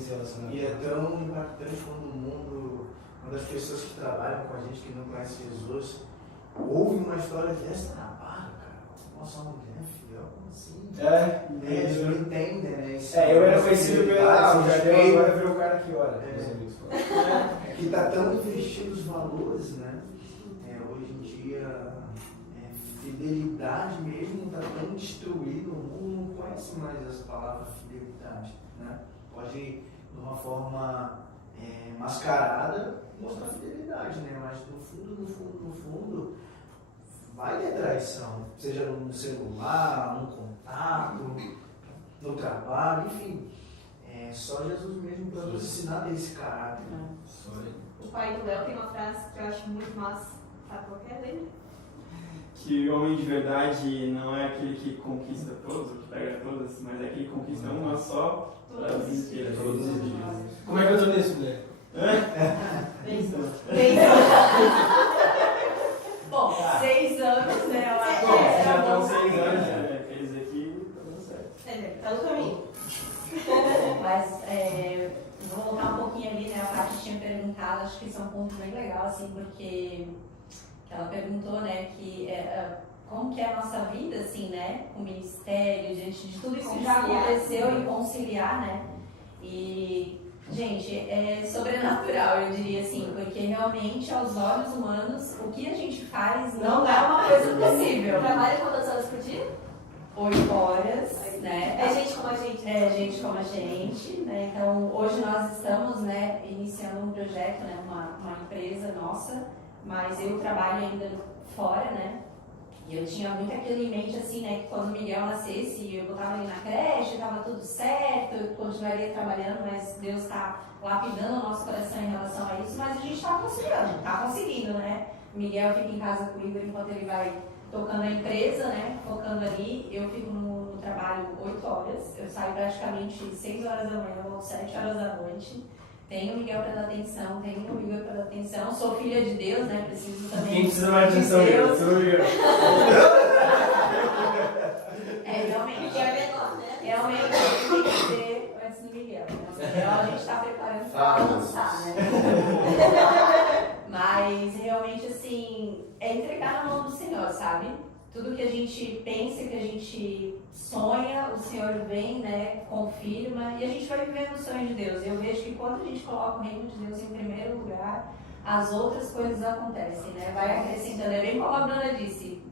se relacionar. E é tão impactante quando o mundo, quando as pessoas que trabalham com a gente, que não conhecem Jesus, ouvem uma história dessa, para, cara, nossa, uma mulher, fiel, como assim? Eles não entendem, né? Eu era conhecido pelo respeito, agora virou o cara que ora. que está tão investido os valores, né? Hoje em dia, fidelidade mesmo está tão destruído, o mundo não conhece mais essa palavra fidelidade, né? Pode, de uma forma mascarada, mostrar fidelidade, né? Mas no fundo, vai ter traição, seja no celular, no contato, no trabalho, enfim. Só Jesus mesmo para nos ensinar desse caráter. O pai do Léo tem uma frase que eu acho muito massa. Sabe qual que é dele? Que o homem de verdade não é aquele que conquista todos, ou que pega todas, mas é aquele que conquista uma só para a vida inteira. Todos os dias. Como é que eu tô nesse, mulher? Bom, 6 anos, né? Eu acho Bom, que já bom. estão 6 anos, quer dizer que tá dando certo. Tá no caminho. Mas vou voltar um pouquinho ali, né? A Paty tinha perguntado, acho que isso é um ponto bem legal, assim, porque ela perguntou, né, que como que é a nossa vida, assim, né, com o ministério, diante de tudo isso que já aconteceu e conciliar, né? E, gente, é sobrenatural, eu diria assim, porque realmente, aos olhos humanos, o que a gente faz não é uma coisa possível. Trabalha quantas horas por dia? 8 horas, né? É gente como a gente. É gente como a gente, né? Então, hoje nós estamos, né, iniciando um projeto, né, uma empresa nossa, mas eu trabalho ainda fora, né? E eu tinha muito aquilo em mente, assim, né, que quando o Miguel nascesse, eu botava ele na creche, estava tudo certo, eu continuaria trabalhando, mas Deus está lapidando o nosso coração em relação a isso, mas a gente está conseguindo, né? O Miguel fica em casa comigo enquanto ele vai tocando a empresa, né, focando ali. Eu fico no trabalho 8 horas, eu saio praticamente 6 horas da manhã, volto 7 horas da noite. Tenho o Miguel para dar atenção, tenho o Igor para dar atenção. Sou filha de Deus, né, preciso também. Quem precisa mais de atenção? Deus. Eu. Realmente. É menor, né? Realmente tem que ser antes do Miguel. Mas o Miguel a gente está preparando para lançar, né? Mas realmente, assim, é entregar na mão do Senhor, sabe? Tudo que a gente pensa, que a gente sonha, o Senhor vem, né, confirma, e a gente vai vivendo o sonho de Deus. Eu vejo que quando a gente coloca o reino de Deus em primeiro lugar, as outras coisas acontecem, né? Vai acrescentando. É bem como a Bruna disse,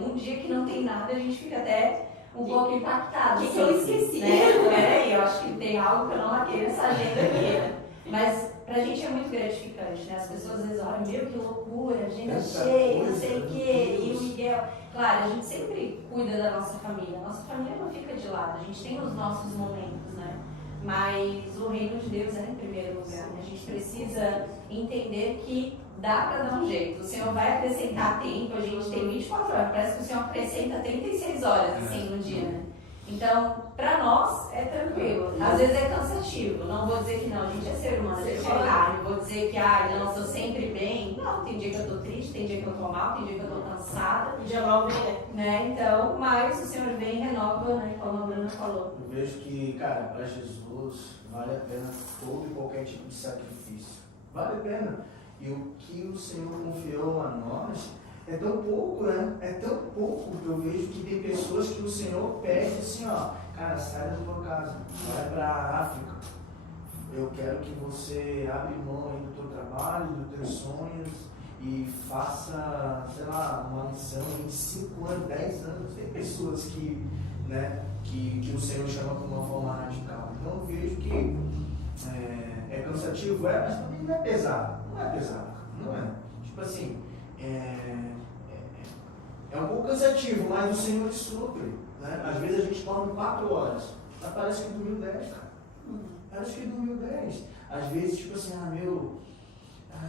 um dia que não tem nada, a gente fica até um pouco impactado. O que eu esqueci? Né? Peraí, eu acho que tem algo que eu não marquei nessa agenda aqui, né? Mas pra gente é muito gratificante, né? As pessoas às vezes olham, meu, que loucura, agenda cheia, não sei o quê, e o Miguel. Claro, a gente sempre cuida da nossa família. A nossa família não fica de lado, a gente tem os nossos momentos, né? Mas o reino de Deus é em primeiro lugar, né? A gente precisa entender que dá para dar um jeito. O Senhor vai acrescentar tempo, a gente tem 24 horas, parece que o Senhor acrescenta 36 horas, assim, no dia, né? Então, para nós é tranquilo. Às vezes é cansativo. Não vou dizer que não, a gente é ser humano, a gente é carne. Vou dizer que, não, estou sempre bem. Não, tem dia que eu estou triste, tem dia que eu estou mal, tem dia que eu estou cansada. O dia mal vem, né? Então, mas o Senhor vem e renova, né? Como a Bruna falou. Eu vejo que, cara, para Jesus vale a pena todo e qualquer tipo de sacrifício. Vale a pena. E o que o Senhor confiou a nós é tão pouco, né? É tão pouco que eu vejo que tem pessoas que o Senhor pede assim, ó, cara, sai da tua casa, vai para a África. Eu quero que você abra mão aí do teu trabalho, dos teus sonhos e faça, sei lá, uma missão em 5 anos, 10 anos. Tem pessoas que, né, que o Senhor chama de uma forma radical. Então eu vejo que é cansativo, mas também não é pesado. Não é pesado, não é. Tipo assim, é um pouco cansativo, mas o Senhor te supre, né? Às vezes a gente dorme 4 horas, mas parece que dormiu 10, cara. Parece que dormiu 10. Às vezes, tipo assim,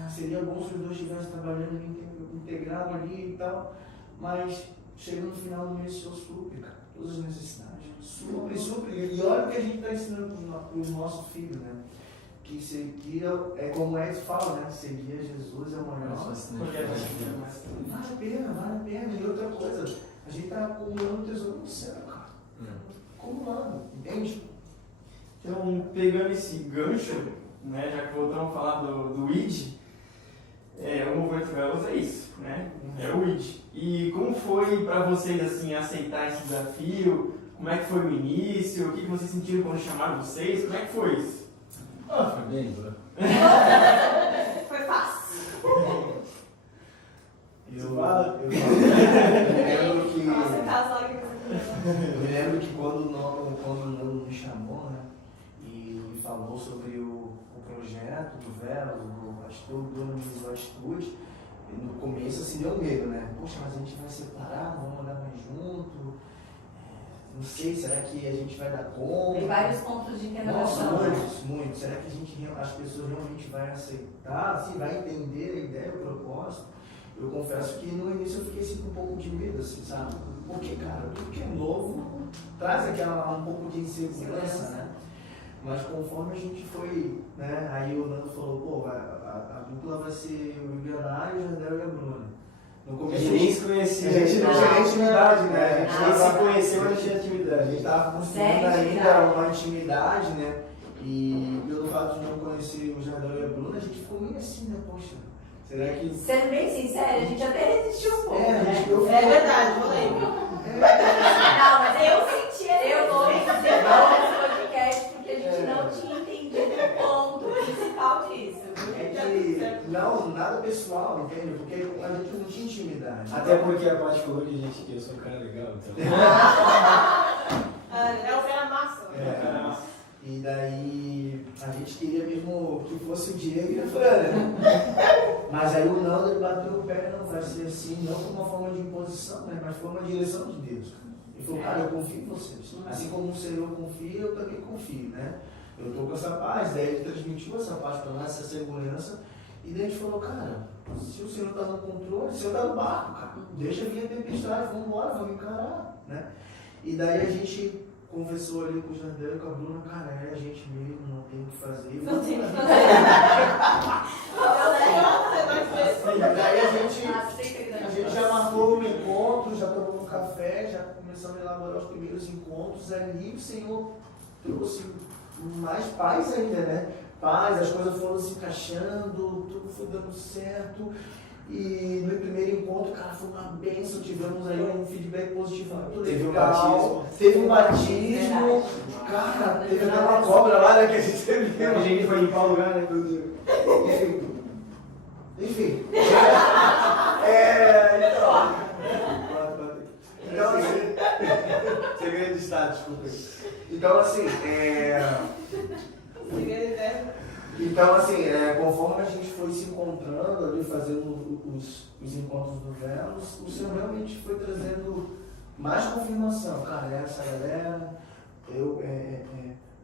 seria bom se os dois estivessem trabalhando integrado ali e tal, mas chega no final do mês, o Senhor supre, cara, todas as necessidades. Supre. E olha o que a gente está ensinando para os nossos filhos, né? que seguir é como é que fala, né? Seguir a Jesus é o maior. Porque a gente Vale a pena. E outra coisa, a gente tá acumulando tesouro no céu, cara. Acumulando, entende? Então, pegando esse gancho, né, já que voltamos a falar do ID, o Movimento Velas é isso, né? É o ID. E como foi para vocês assim aceitar esse desafio? Como é que foi o início? O que vocês sentiram quando chamaram vocês? Como é que foi isso? Foi bem, bro. Foi fácil. Eu lembro que. Nossa, caso lá que você Eu me lembro que quando o Nando me chamou, né, e falou sobre o projeto do Velas, do Anonimizou Atitude, no começo assim deu medo, né? Poxa, mas a gente vai separar, não vamos andar mais junto, não sei, será que a gente vai dar conta? Tem vários pontos de Nossa, interrogação. muitos. Será que as pessoas realmente vão aceitar, assim, vai entender a ideia, o propósito? Eu confesso que no início eu fiquei assim, com um pouco de medo, assim, sabe? Porque, cara, tudo que é novo traz um pouco de insegurança, né? Mas conforme a gente foi, né? Aí o Nando falou, pô, a dupla vai ser o Milionário, o Jardel e a Bruna. No A começo gente nem se conhecia. a gente não tinha intimidade, né? A gente nem tava- se conheceu, mas tinha A atividade. gente estava construindo Sério, ainda intimidade. uma intimidade, né? E pelo fato de não conhecer o Jardel e a Bruna, a gente ficou meio assim, né? Poxa, será que. Sendo bem sincero, a gente até resistiu um pouco, É, a né? gente, eu É verdade, eu lembro. Não, mas eu senti eu vou dizer não nesse podcast porque a gente não tinha entendido o ponto principal disso. É que não, nada pessoal, entende? Porque a gente não tinha intimidade. Até porque a Paty falou que eu sou um cara legal, então. Ela era massa. É, e daí a gente queria mesmo que fosse o Diego e a Fran, né? Mas aí o Nando ele bateu o pé, não vai ser assim, não como uma forma de imposição, né? Mas foi uma direção de Deus. Ele falou, cara, eu confio em vocês. Assim como o Senhor confia, eu também confio, né? Eu tô com essa paz, daí ele transmitiu essa paz para nós, essa segurança. E daí a gente falou, cara, se o Senhor está no controle, o Senhor está no barco, cara. Deixa vir a tempestade, vamos embora, vamos encarar, né? E daí a gente conversou ali com o Jardel e com a Bruna, cara, é a gente mesmo, não tem o que fazer. Não tem o que fazer. E daí Ah, sei que a gente já marcou um encontro, já tomou um café, já começamos a elaborar os primeiros encontros ali, o Senhor trouxe mais paz ainda, né? Paz, as coisas foram se encaixando, tudo foi dando certo. E no primeiro encontro, cara, foi uma bênção, tivemos aí um feedback positivo muito Teve um legal. batismo. Teve um batismo. Cara, teve até uma cobra lá, né, que a gente viu. A gente foi limpar o lugar, né? Enfim. Segredo de Estado, desculpa aí. Então, assim, conforme a gente foi se encontrando ali, fazendo os encontros do Velos, o Senhor realmente foi trazendo mais confirmação. Cara, essa galera,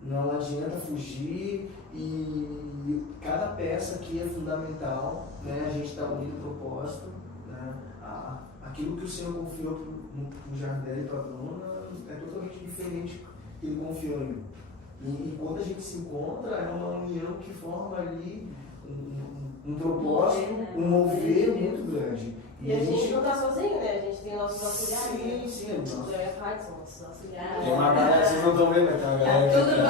não adianta fugir e cada peça aqui é fundamental, né? A gente está unindo o propósito, né? Aquilo que o Senhor confiou para o Jardel e para a Bruna é totalmente diferente do que ele confiou em mim. E quando a gente se encontra, é uma união que forma ali um propósito, um mover muito grande. E a gente não tá sozinho, né? A gente tem nossos auxiliares. Sim, né? sim. O Zé Pai são nossos auxiliares. Tem uma galera, vocês não estão vendo, mas tem uma galera. Tá tudo no A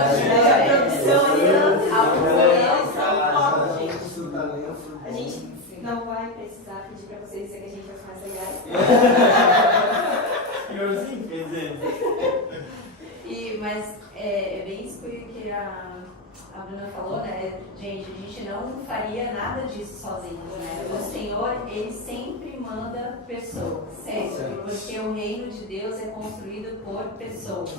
produção aí, A gente não vai precisar pedir pra vocês dizer que a gente vai ficar legais. Senhorzinho, quer dizer. Mas é bem isso que a Bruna falou, né? Gente, a gente não faria nada disso sozinhos, né? O Senhor, Ele sempre manda pessoas, sempre. Porque o reino de Deus é construído por pessoas,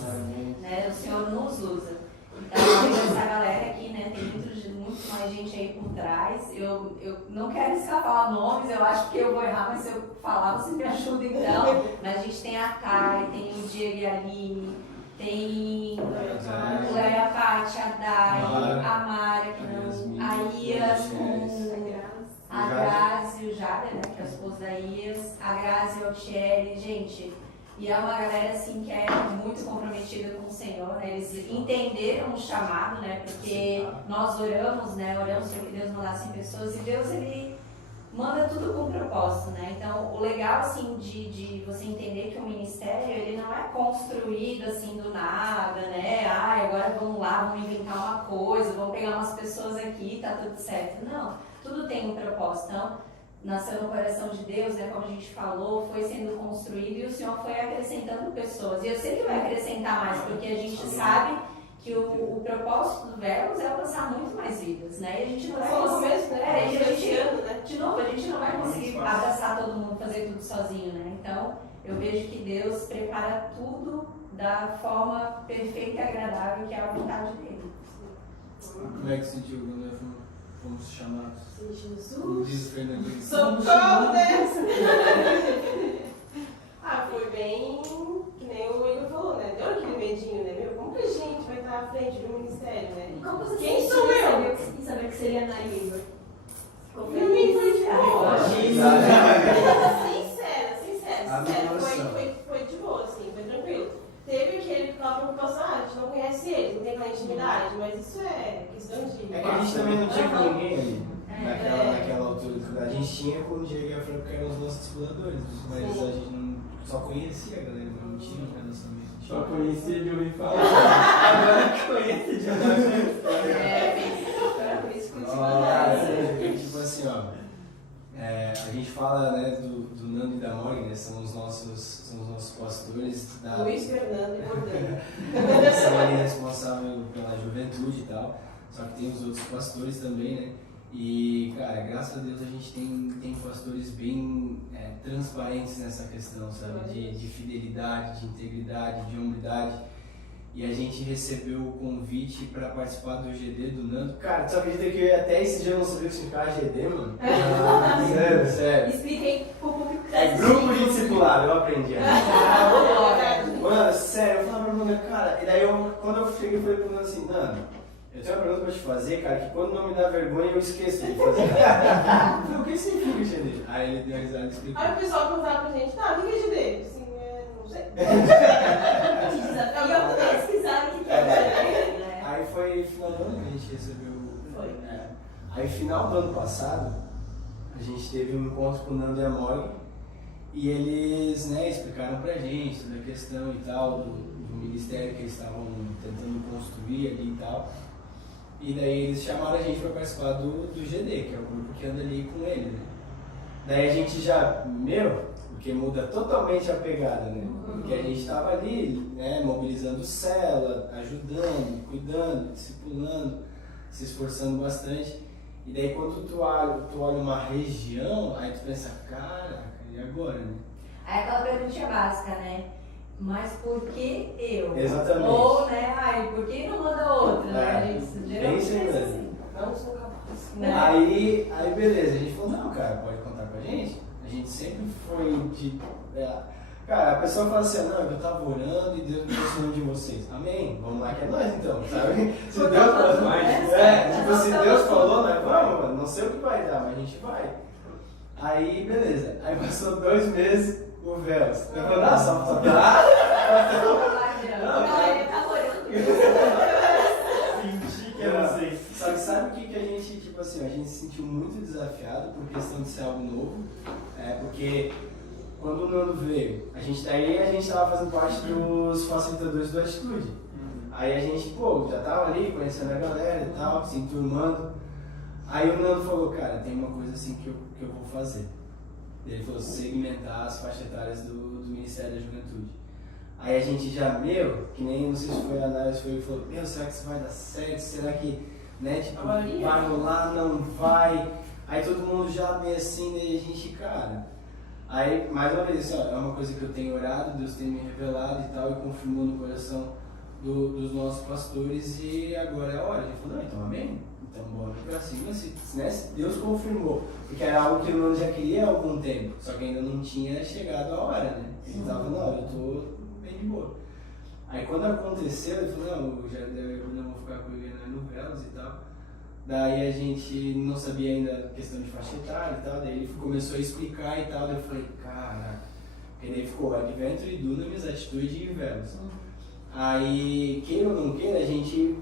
né? O Senhor nos usa. Então, essa galera aqui, né? Tem muito mais gente aí por trás. Eu não quero escapar nomes, eu acho que eu vou errar, mas se eu falar, você me ajuda então. Mas a gente tem a Kai, tem o Diego e a Aline, tem o Léo e a Paty, a Dai, a Mara, que não, a Ias, a Grazi, o Jader, né, que é a esposa da Ias, a Grazi e o Altieri, gente. E é uma galera assim que é muito comprometida com o Senhor, né? Eles entenderam o chamado, né? Porque nós oramos, né? Oramos para que Deus mandasse pessoas e Deus, ele manda tudo com propósito, né? Então, o legal, assim, de você entender que o ministério, ele não é construído, assim, do nada, né? Ah, agora vamos lá, vamos inventar uma coisa, vamos pegar umas pessoas aqui, tá tudo certo. Não, tudo tem um propósito. Então, nasceu no coração de Deus, né? Como a gente falou, foi sendo construído e o Senhor foi acrescentando pessoas. E eu sei que vai acrescentar mais, porque a gente sabe que o propósito do Velos é alcançar muito mais vidas, né? E a gente não vai conseguir, de novo, a gente não vai conseguir abraçar todo mundo, fazer tudo sozinho, né? Então, eu vejo que Deus prepara tudo da forma perfeita e agradável que é a vontade dele. Como é que sentiu quando nós fomos chamados? Jesus. Como diz o Fernandinho. Socorro, Deus! Foi bem, que nem o Igor falou, né? Deu aquele medinho, né? Meu, como que a gente vai estar à frente do ministério, né? E como você Quem sentiu sou em eu? saber que seria Ana e Igor? Pra mim foi de boa. Sincera. Foi de boa, assim, foi tranquilo. Teve aquela preocupação, a gente não conhece eles, não tem aquela intimidade, mas isso é questão de... É que a gente também não tinha com ninguém ali. Naquela altura. A gente tinha com o Diego e a Fran, porque eram os nossos discipuladores, mas a gente não só conhecia a galera, não tinha um relacionamento. Só conhecia de ouvir falar. Agora que conhece de ouvir falar. Tipo assim, ó. A gente fala, né, do Nando e da Morgan, né, são os nossos pastores da... Luiz Fernando e Bordão. São ali responsáveis pela juventude e tal, só que tem os outros pastores também, né? E, cara, graças a Deus a gente tem pastores bem transparentes nessa questão, sabe? De fidelidade, de integridade, de hombridade. E a gente recebeu o convite para participar do GD do Nando. Cara, tu acredita que até esse dia eu não sabia o que significava GD, mano? Sério. Expliquei pro público que É grupo de discipulado, eu aprendi. Mano, sério, eu falava pra Nando, cara, e daí quando eu cheguei, eu falei pro Nando assim, Nando, eu tenho uma pergunta pra te fazer, cara, que quando não me dá vergonha eu esqueço de fazer. Eu falei, o que significa GD? Aí ele deu uma risada e explicou. Aí o pessoal perguntava pra gente, tá, o que é GD? Assim, não sei. te desafiou a pesquisar o que é. Aí foi final do ano que a gente recebeu. Foi. Aí final do ano passado, a gente teve um encontro com o Nando e a Morgan e eles, né, explicaram pra gente toda a questão e tal do ministério que eles estavam tentando construir ali e tal. E daí eles chamaram a gente para participar do GD, que é o grupo que anda ali com ele, né? Daí a gente já, porque muda totalmente a pegada, né? Porque a gente estava ali, né, mobilizando célula, ajudando, cuidando, discipulando, se esforçando bastante. E daí quando tu olha uma região, aí tu pensa, caraca, e agora, né? Aí aquela perguntinha básica, né? Mas por que eu? Exatamente. Ou, né, por que não manda outra, né? A gente geralmente pensa assim. Não sou capaz. Né? Aí beleza, a gente falou, não, cara, pode contar com a gente. A gente sempre foi de... Cara, a pessoa fala assim, não, eu tava orando e Deus me trouxe um de vocês. Amém, vamos lá que é nós então, sabe? Se Deus falou, se Deus falou, nós vamos, mano, não sei o que vai dar, mas a gente vai. Aí, beleza. Aí passou 2 meses, o Velos. Eu falei, só tá... Não, ele tá orando. Senti que era vocês. Só que sabe o que a gente, tipo assim, a gente se sentiu muito desafiado por questão de ser algo novo. Porque quando o Nando veio, a gente tava fazendo parte dos facilitadores do Atitude. Aí a gente, já tava ali conhecendo a galera e tal, se enturmando. Aí o Nando falou, cara, tem uma coisa assim que eu vou fazer. Ele falou, segmentar as faixas etárias do Ministério da Juventude. Aí a gente já, que nem, não sei se foi a Nara, ele falou, será que isso vai dar certo? Será que, né, tipo, vai rolar, não vai? Aí todo mundo já meio assim, daí a gente, cara... Aí, mais uma vez, é uma coisa que eu tenho orado, Deus tem me revelado e tal, e confirmou no coração dos nossos pastores, e agora é a hora. Ele falou, não, então amém? Então bora pra cima, se Deus confirmou, porque era algo que o Nando já queria há algum tempo, só que ainda não tinha chegado a hora, né? Ele tava, não, eu tô bem de boa. Aí quando aconteceu, ele falou, não, eu não vou ficar com ele no Velos e tal. Daí a gente não sabia ainda a questão de faixa etária e tal, daí ele começou a explicar e tal, daí eu falei, cara, Porque daí ficou Advento e Dunamis, Atitude e Velos. Aí, queira ou não queira, a gente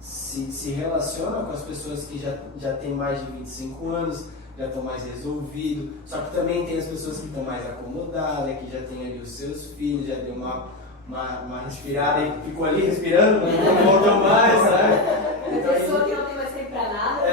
se relaciona com as pessoas que já têm mais de 25 anos, já estão mais resolvidos, só que também tem as pessoas que estão mais acomodadas, que já têm ali os seus filhos, já deu uma respirada e ficou ali respirando, mas não voltou mais, sabe? A pessoa que não tem mais tempo pra nada.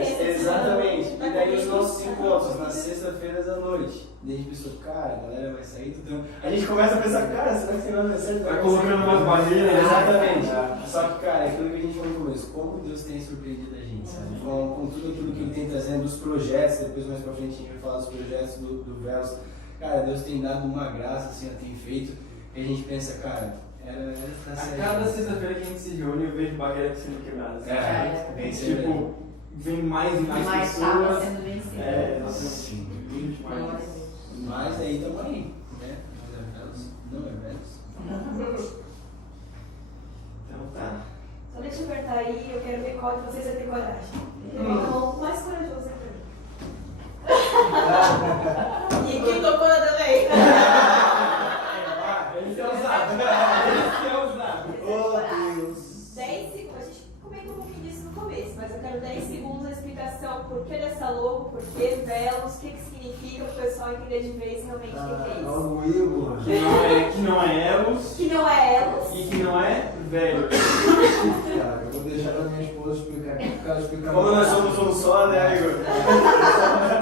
Exatamente. E daí os nossos encontros nas sextas-feiras à noite. Daí a gente pensou, cara, a galera vai sair, então a gente começa a pensar, cara, será que você vai ser? Vai colocando umas barreiras, né? Exatamente. Só que, cara, é aquilo que a gente falou no começo, como Deus tem surpreendido a gente, sabe? Com tudo aquilo que Ele tem trazendo, os projetos, depois mais pra frente a gente vai falar dos projetos do Velos. Cara, Deus tem dado uma graça, assim, tem feito, e a gente pensa, cara, era pra ser. A cada sexta-feira que a gente se reúne, eu vejo barreiras sendo quebradas. Bem tipo, vem mais e mais etapa pessoas. sendo vencida. Nós temos muito mais. Mas aí estamos aí, né? Mas é Velos, não é Velos. Então tá. Então deixa eu apertar aí, eu quero ver qual de vocês vai ter coragem. Levanta a mão mais corajoso aí pra mim. E quem tocou na também? Esse é ousado. Esse é ousado. Oh, Deus. 10 segundos, a gente comentou um pouquinho disso no começo, mas eu quero 10 segundos a explicação por que dessa logo, por que Velos, o que significa para o pessoal entender de vez realmente o que é isso. O Igor. Que não é Elos Que não é Elos. e que não é velho. Cara, eu vou deixar a minha esposa explicar aqui, porque ela explica. Como nós somos um só, né, Igor?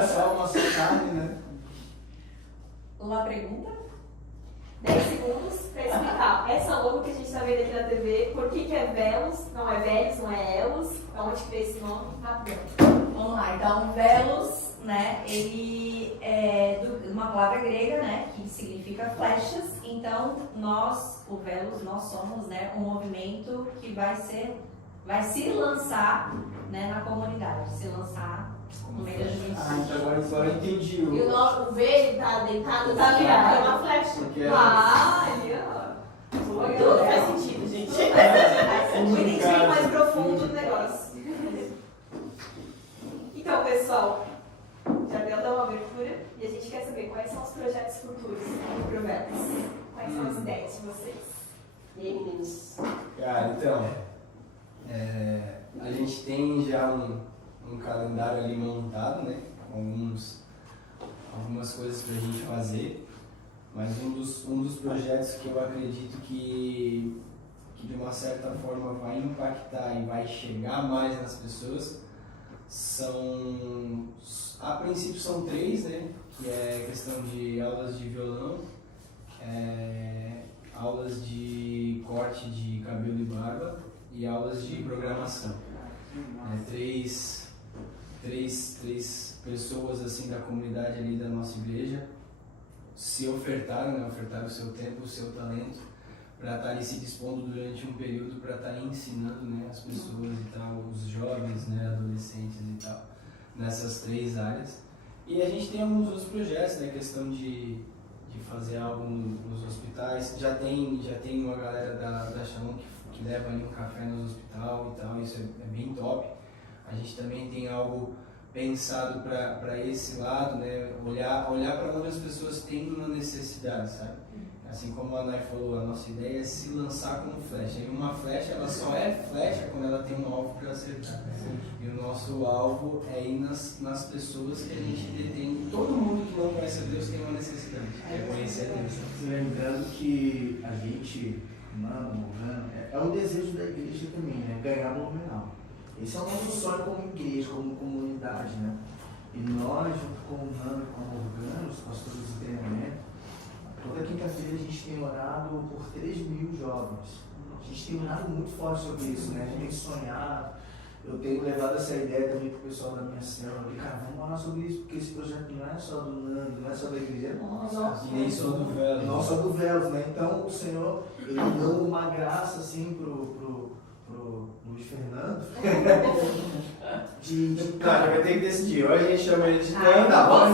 Só uma só carne, né? Uma pergunta? 10 segundos para explicar essa logo que a gente está vendo aqui na TV, por que é Velos, não é Velhos, não é Elos, aonde que veio esse nome, rapidão. Vamos lá, então Velos, né, ele é de uma palavra grega, né, que significa flechas. Então nós, o Velos, nós somos, né, um movimento que vai se lançar, né, na comunidade, se lançar no meio da juventude. Agora eu entendi E o V, ele tá deitado, tá ligado? É uma flecha. Porque Ah, ali, ó. Tudo faz sentido, gente. O entendi mais profundo do negócio. Então, pessoal, já deu uma abertura e a gente quer saber quais são os projetos futuros pro Velos. Quais são as ideias de vocês? E aí, meninos? Cara, então, a gente tem já um calendário ali montado, né? Com algumas coisas pra gente fazer, mas um dos projetos que eu acredito que de uma certa forma vai impactar e vai chegar mais nas pessoas a princípio são 3, né? Que é questão de aulas de violão, aulas de corte de cabelo e barba e aulas de programação. Três pessoas assim da comunidade ali da nossa igreja se ofertaram, né? Ofertaram o seu tempo, o seu talento para estar ali se dispondo durante um período para estar ensinando, né, as pessoas e tal, os jovens, né, adolescentes e tal, nessas 3 áreas. E a gente tem alguns outros projetos, né, questão de fazer algo nos hospitais. Já tem uma galera da Shalom que leva ali um café nos hospitais e tal, isso é bem top. A gente também tem algo pensado para esse lado, né, olhar para onde as pessoas têm uma necessidade, sabe? Assim como a Nai falou, a nossa ideia é se lançar como flecha. E uma flecha, ela só é flecha quando ela tem um alvo para acertar. E o nosso alvo é ir nas pessoas que a gente detém. Todo mundo que não conhece a Deus tem uma necessidade, é conhecer a Deus. Lembrando que a gente, é o desejo da igreja também, né? Ganhar Blumenau. Esse é o nosso sonho como igreja, como comunidade, né? E nós, junto com o Nando e com o Morgano, os pastores de treinamento, toda quinta-feira a gente tem orado por 3.000 jovens. A gente tem orado muito forte sobre isso, né? A gente tem sonhado. Eu tenho levado essa ideia também para o pessoal da minha célula. Cara, vamos falar sobre isso, porque esse projeto não é só do Nando, não é só da igreja, é nosso. E nem só do Velos. Não só do Velos, né? Então o Senhor, ele deu uma graça assim pro Luiz Fernando. Cara, vai ter que decidir. Ou a gente chama ele de Luiz Fernando.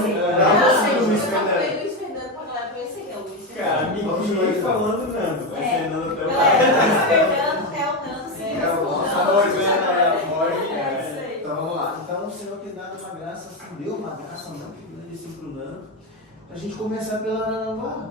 Luiz Fernando pra galera conhecer quem é o Luiz Fernando. Cara, ninguém falando Nando. Vai ser Nando até o Luiz Fernando é o Nando, sim. É o nosso É isso aí. Então vamos lá. Então o Senhor tem dado uma graça, assim, deu uma graça muito grande assim pro Nando. a gente começar pela Aranaguá,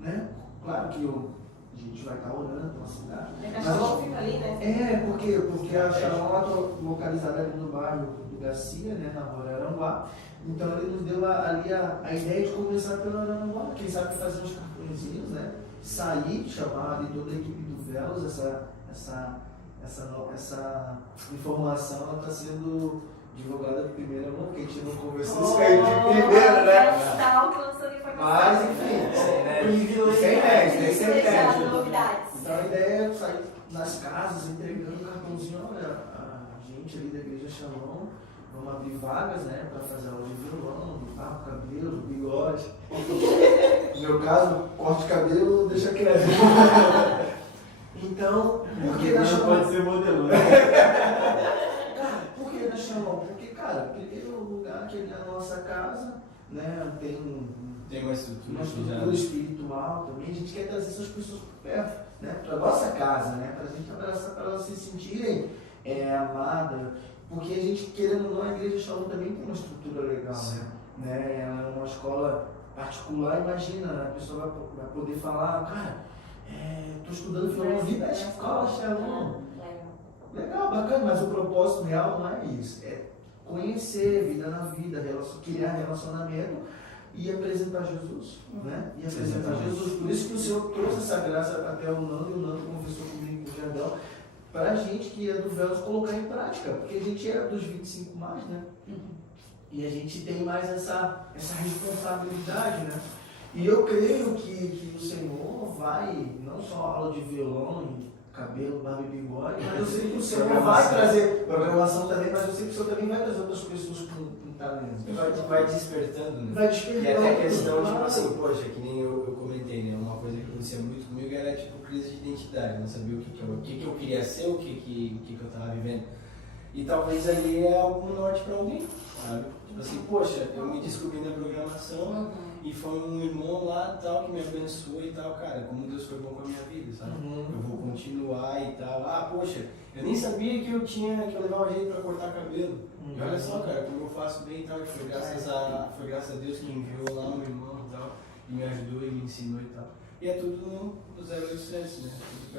né? Claro que a gente vai estar orando pela cidade. A Shalom fica ali, né? Porque a Shalom está localizada ali no bairro do Garcia, né? Na rua Aranguá. Então ele nos deu ali a ideia de começar pela Aranaguá. Quem sabe fazer uns cartõezinhos, né? Sair, chamar ali toda a equipe do Velos, essa informação ela está sendo divulgada de primeira mão, porque a gente não conversou isso aí de primeira, né? Está alcançando informação. Mas enfim, sem Desejar médio. novidades. Então a ideia é sair nas casas, entregando cartãozinho, olha, a gente ali da Igreja Shalom, vamos abrir vagas, né, para fazer aula de violão, do barro, cabelo, do bigode. No meu caso, corte de cabelo, deixa quieto. Então, por que da Não Shalom? pode ser modelo, né? Por que da Shalom? Porque, cara, primeiro lugar que é a nossa casa, né, Tem uma estrutura, uma estrutura espiritual também, a gente quer trazer essas pessoas por perto, né, para nossa casa, né, para a gente abraçar, para elas se sentirem amadas, porque a gente, querendo ou não, a Igreja Shalom também tem uma estrutura legal, né, ela é uma escola particular, imagina, a pessoa vai poder falar, cara, estou estudando violão ali da escola Shalom. Legal, bacana, mas o propósito real não é isso, é conhecer, vida na vida, criar relacionamento e apresentar Jesus, né? E apresentar Jesus. Por isso que o Senhor trouxe essa graça até o Nando, e o Nando conversou comigo com o Jardel, para a gente que é do Velos colocar em prática, porque a gente é dos 25 mais, né? E a gente tem mais essa responsabilidade, né? E eu creio que o Senhor vai, não só aula de violão e cabelo, barba e bigode, mas eu sei que o Senhor vai trazer programação também, mas eu sei que o Senhor também vai trazer outras pessoas com talento. Vai despertando, né? Vai despertando. E até a questão, tipo claro. assim, poxa, que nem eu comentei, né? Uma coisa que acontecia muito comigo era tipo crise de identidade, não sabia o que eu queria ser, o que eu tava vivendo. E talvez ali é algum norte para alguém, sabe? Tipo assim, poxa, eu me descobri na programação e foi um irmão lá tal que me abençoou e tal, cara, como Deus foi bom com a minha vida, sabe? Eu vou continuar e tal. Ah, poxa, eu nem sabia que eu levava jeito para cortar cabelo. E olha só, cara, como eu faço bem e tal, e foi graças a Deus que enviou lá um irmão e tal, e me ajudou e me ensinou e tal. E é tudo no 0800, né?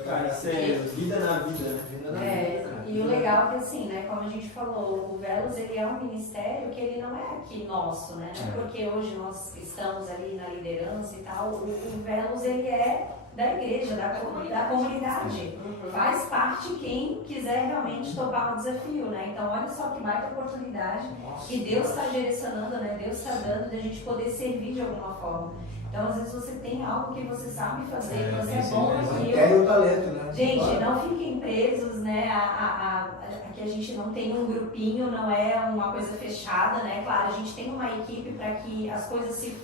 Cara, isso é vida na vida, né? Vida na vida, cara. E o legal é que assim, né, como a gente falou, o Velos ele é um ministério que ele não é aqui nosso, né? Porque hoje nós estamos ali na liderança e tal, o Velos ele é da igreja, da comunidade. Faz parte quem quiser realmente topar um desafio, né? Então olha só que baita oportunidade que Deus está direcionando, né? Deus está dando de a gente poder servir de alguma forma. Então, às vezes você tem algo que você sabe fazer, que você é bom naquilo. Quer o talento, né? Gente, não fiquem presos, né, a que a gente não tem um grupinho, não é uma coisa fechada, né? Claro, a gente tem uma equipe para que as coisas se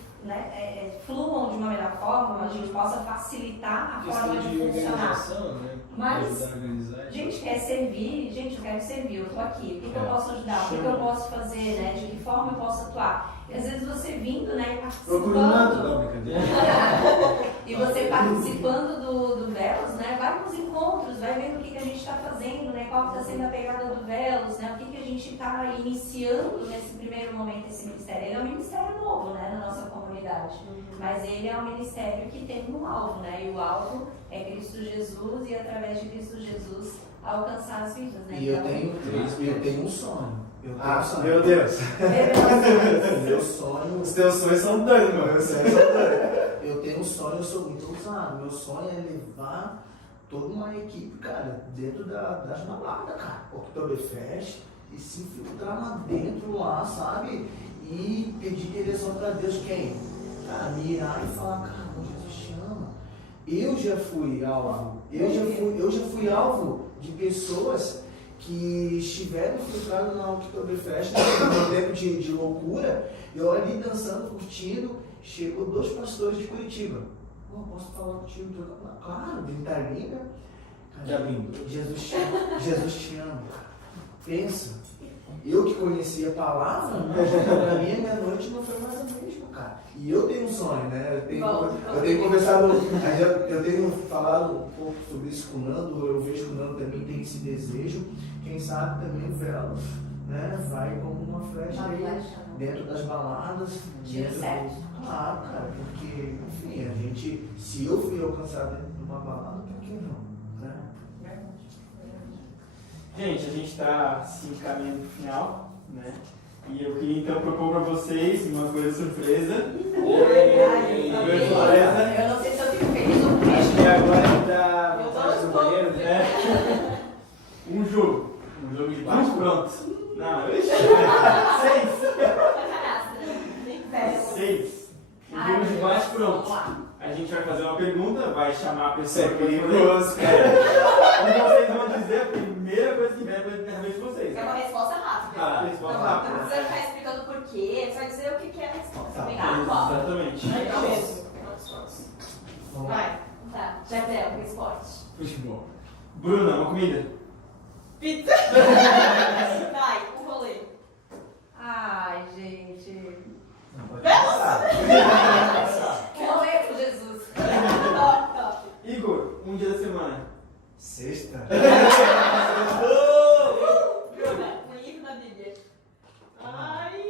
fluam de uma melhor forma, a gente possa facilitar a forma de funcionar. Né? Mas, gente quer servir, gente, eu quero servir, eu tô aqui, o que eu posso ajudar, o que eu posso fazer, né? De que forma eu posso atuar? E às vezes você vindo, né, participando. E você participando do Velos, né? Vai nos encontros, vai vendo o que a gente está fazendo, né? Qual está sendo a pegada do Velos, né? O que a gente está iniciando nesse primeiro momento esse ministério. Ele é um ministério novo, né, na nossa comunidade. Mas ele é um ministério que tem um alvo, né? E o alvo é Cristo Jesus e através de Cristo Jesus alcançar as vidas, né? E eu tenho um sonho. Meu Deus. Meu sonho. Os teus sonhos são doidos, meu. Eu tenho um sonho, eu sou muito ousado. Meu sonho é levar toda uma equipe, cara, dentro das baladas, cara. Oktoberfest, e se infiltrar lá dentro, lá, sabe? E pedir direção pra Deus. Quem? Cara, mirar e falar, cara, Jesus te ama. Eu já fui alvo. Eu já fui alvo de pessoas que estiveram infiltrados na Oktoberfest, no tempo de loucura, eu ali dançando, curtindo, chegou 2 pastores de Curitiba. Pô, posso falar contigo? Claro, gritaria. Jesus te ama. Pensa, eu que conhecia a palavra, pra mim a minha noite não foi mais a mesma, cara. E eu tenho um sonho, né? Eu tenho conversado, eu tenho falado um pouco sobre isso com o Nando, eu vejo que o Nando também tem esse desejo, quem sabe também o Velos, né? Vai como uma flecha Uma aí flecha. dentro das baladas. Tiro dentro certo. Claro, cara, porque, enfim, a gente, se eu fui alcançado dentro de uma balada, por que não? Né? Gente, a gente está se encaminhando para o final, né? E eu queria então propor para vocês uma coisa surpresa. Eu não sei se eu fico feliz ou Acho triste. que agora tá Eu tô vontade do banheiro, né? É. Um jogo de bate pronto. Não, seis. Seis. Um jogo de bate pronto. Vamos lá. A gente vai fazer uma pergunta, vai chamar a Isso é pessoa que vai perigoso, cara. E vocês vão dizer a primeira coisa que vier na cabeça de vocês. É uma resposta rápida. Ah, resposta Não rápida. precisa ficar explicando por quê, só dizer o que é a resposta. Tá. Vem cá, qual? Exatamente. Legal mesmo. Vamos lá. Vai. Tá. Jardel, um esporte. Futebol. Bruna, uma comida. Pizza. Vai, um rolê. Ai, gente. Não pode passar. Rolê com Jesus. Top, top. Igor, um dia da semana. Sexta. Bruna, um livro na Bíblia. Ai.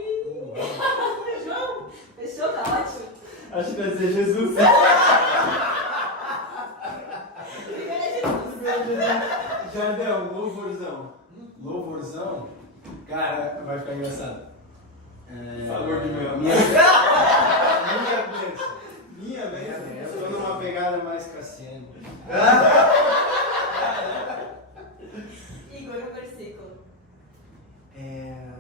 João. Fechou? Tá ótimo. Acho que vai dizer Jesus. Jardel, louvorzão. Louvorzão? Cara, vai ficar engraçado. Favor de meu. Minha bênção. Minha vez. Eu tô numa pegada mais Cassiano. Igor, um versículo.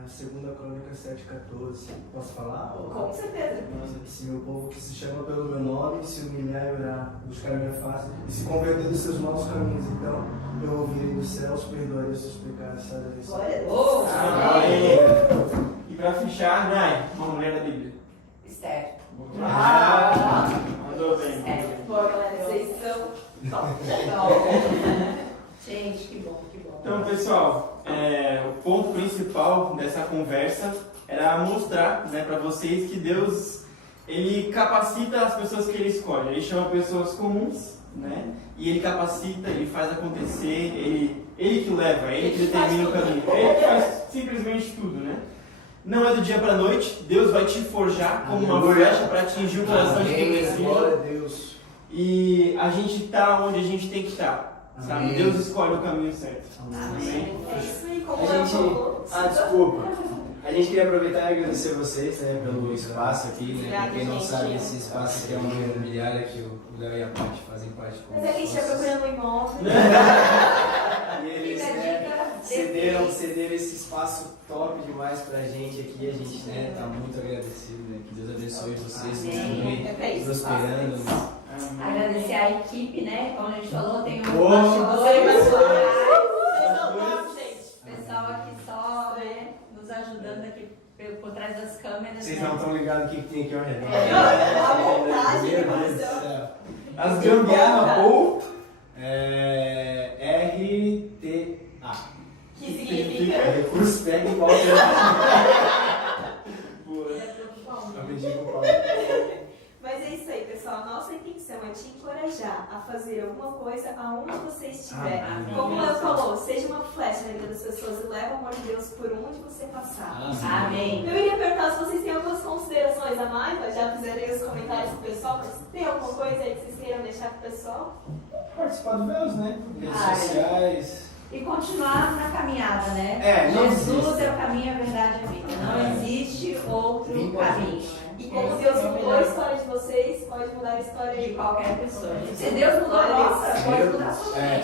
Segunda Crônica 7,14. Posso falar? Com certeza. Se meu povo que se chama pelo meu nome, se humilhar e orar, buscar a minha face e se converter dos seus maus caminhos, então eu ouvirei dos céus, perdoarei os seus pecados, sararei. Glória a Deus. Oh, Amém. E pra fechar, Nai, uma mulher da Bíblia. Esther. Mandou bem. Esther. Boa, galera. Vocês são top. Gente, que bom, que bom. Então, pessoal, o ponto principal dessa conversa era mostrar, né, para vocês que Deus, ele capacita as pessoas que ele escolhe. Ele chama pessoas comuns, né? E ele capacita, ele faz acontecer, ele que leva, ele que determina o caminho. Ele que faz simplesmente tudo, né? Não é do dia para a noite. Deus vai te forjar como uma flecha para atingir o coração de quem precisa. Glória a Deus. E a gente tá onde a gente tem que estar, sabe? Amém. Deus escolhe o caminho certo. Amém. É isso aí, como A eu gente. falou. Desculpa. A gente queria aproveitar e agradecer vocês, né, pelo espaço aqui, né? Obrigada, Pra quem não gente. sabe, esse espaço aqui é uma imobiliária que o Léo e a Paty fazem parte com Mas a gente está procurando um imóvel. E eles, Fica a né, dica. cederam esse espaço top demais pra gente aqui. A gente, né, tá muito agradecido, né? Que Deus abençoe vocês, continue É pra isso. prosperando. Agradecer a equipe, né? Como a gente falou, tem um Boa. bastidor pessoais. Vocês são top, gente. Pessoal aqui só, né, nos ajudando aqui por trás das câmeras. Vocês né? não estão ligados o que tem aqui ao redor. À vontade, Meu Deus do emoção. céu. As gambiarra ou RTA. Que significa? Recurso técnico alternativo. Aprendi com o Paulo. Mas é isso aí, pessoal. A nossa intenção é te encorajar a fazer alguma coisa aonde você estiver. Amém. Como eu falou, seja uma flecha na vida das pessoas e leva o amor de Deus por onde você passar. Amém. Eu iria perguntar se vocês têm algumas considerações a mais, mas já fizeram aí os comentários pro pessoal, mas tem alguma coisa aí que vocês queiram deixar pro pessoal? Participar do Velos, né? Redes Ai. sociais. E continuar na caminhada, né? Não Jesus desista. é o caminho, a verdade e a vida. Não existe outro Vem com a caminho. gente. Né? E como Esse Deus é o mudou a melhor história de vocês, pode mudar a história de de qualquer pessoa. Se Deus mudou a nossa, pode mudar a sua também.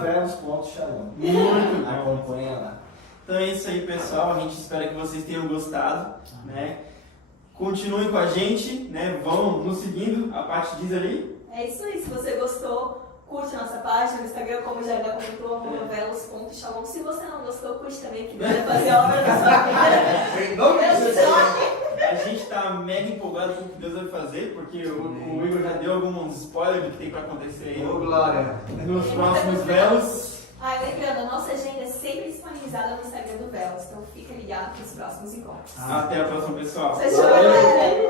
@velos.shalom. Muito bom. Acompanha lá. Então é isso aí, pessoal. A gente espera que vocês tenham gostado, né? Continuem com a gente, né? Vão nos seguindo. A parte diz ali. É isso aí, se você gostou, curte a nossa página no Instagram, como já comentou, @velos.shalom. Se você não gostou, curte também, que vai fazer a obra da sua vida. Em nome de Deus te Jesus. toque. A gente tá mega empolgado com o que Deus vai fazer, porque o Igor já deu alguns spoilers do que tem pra acontecer aí Ô, glória. nos próximos velos. Ah, lembrando, a nossa agenda é sempre disponibilizada no Instagram do Velos, então fica ligado para os próximos encontros. Até a próxima, pessoal. Fechou, galera?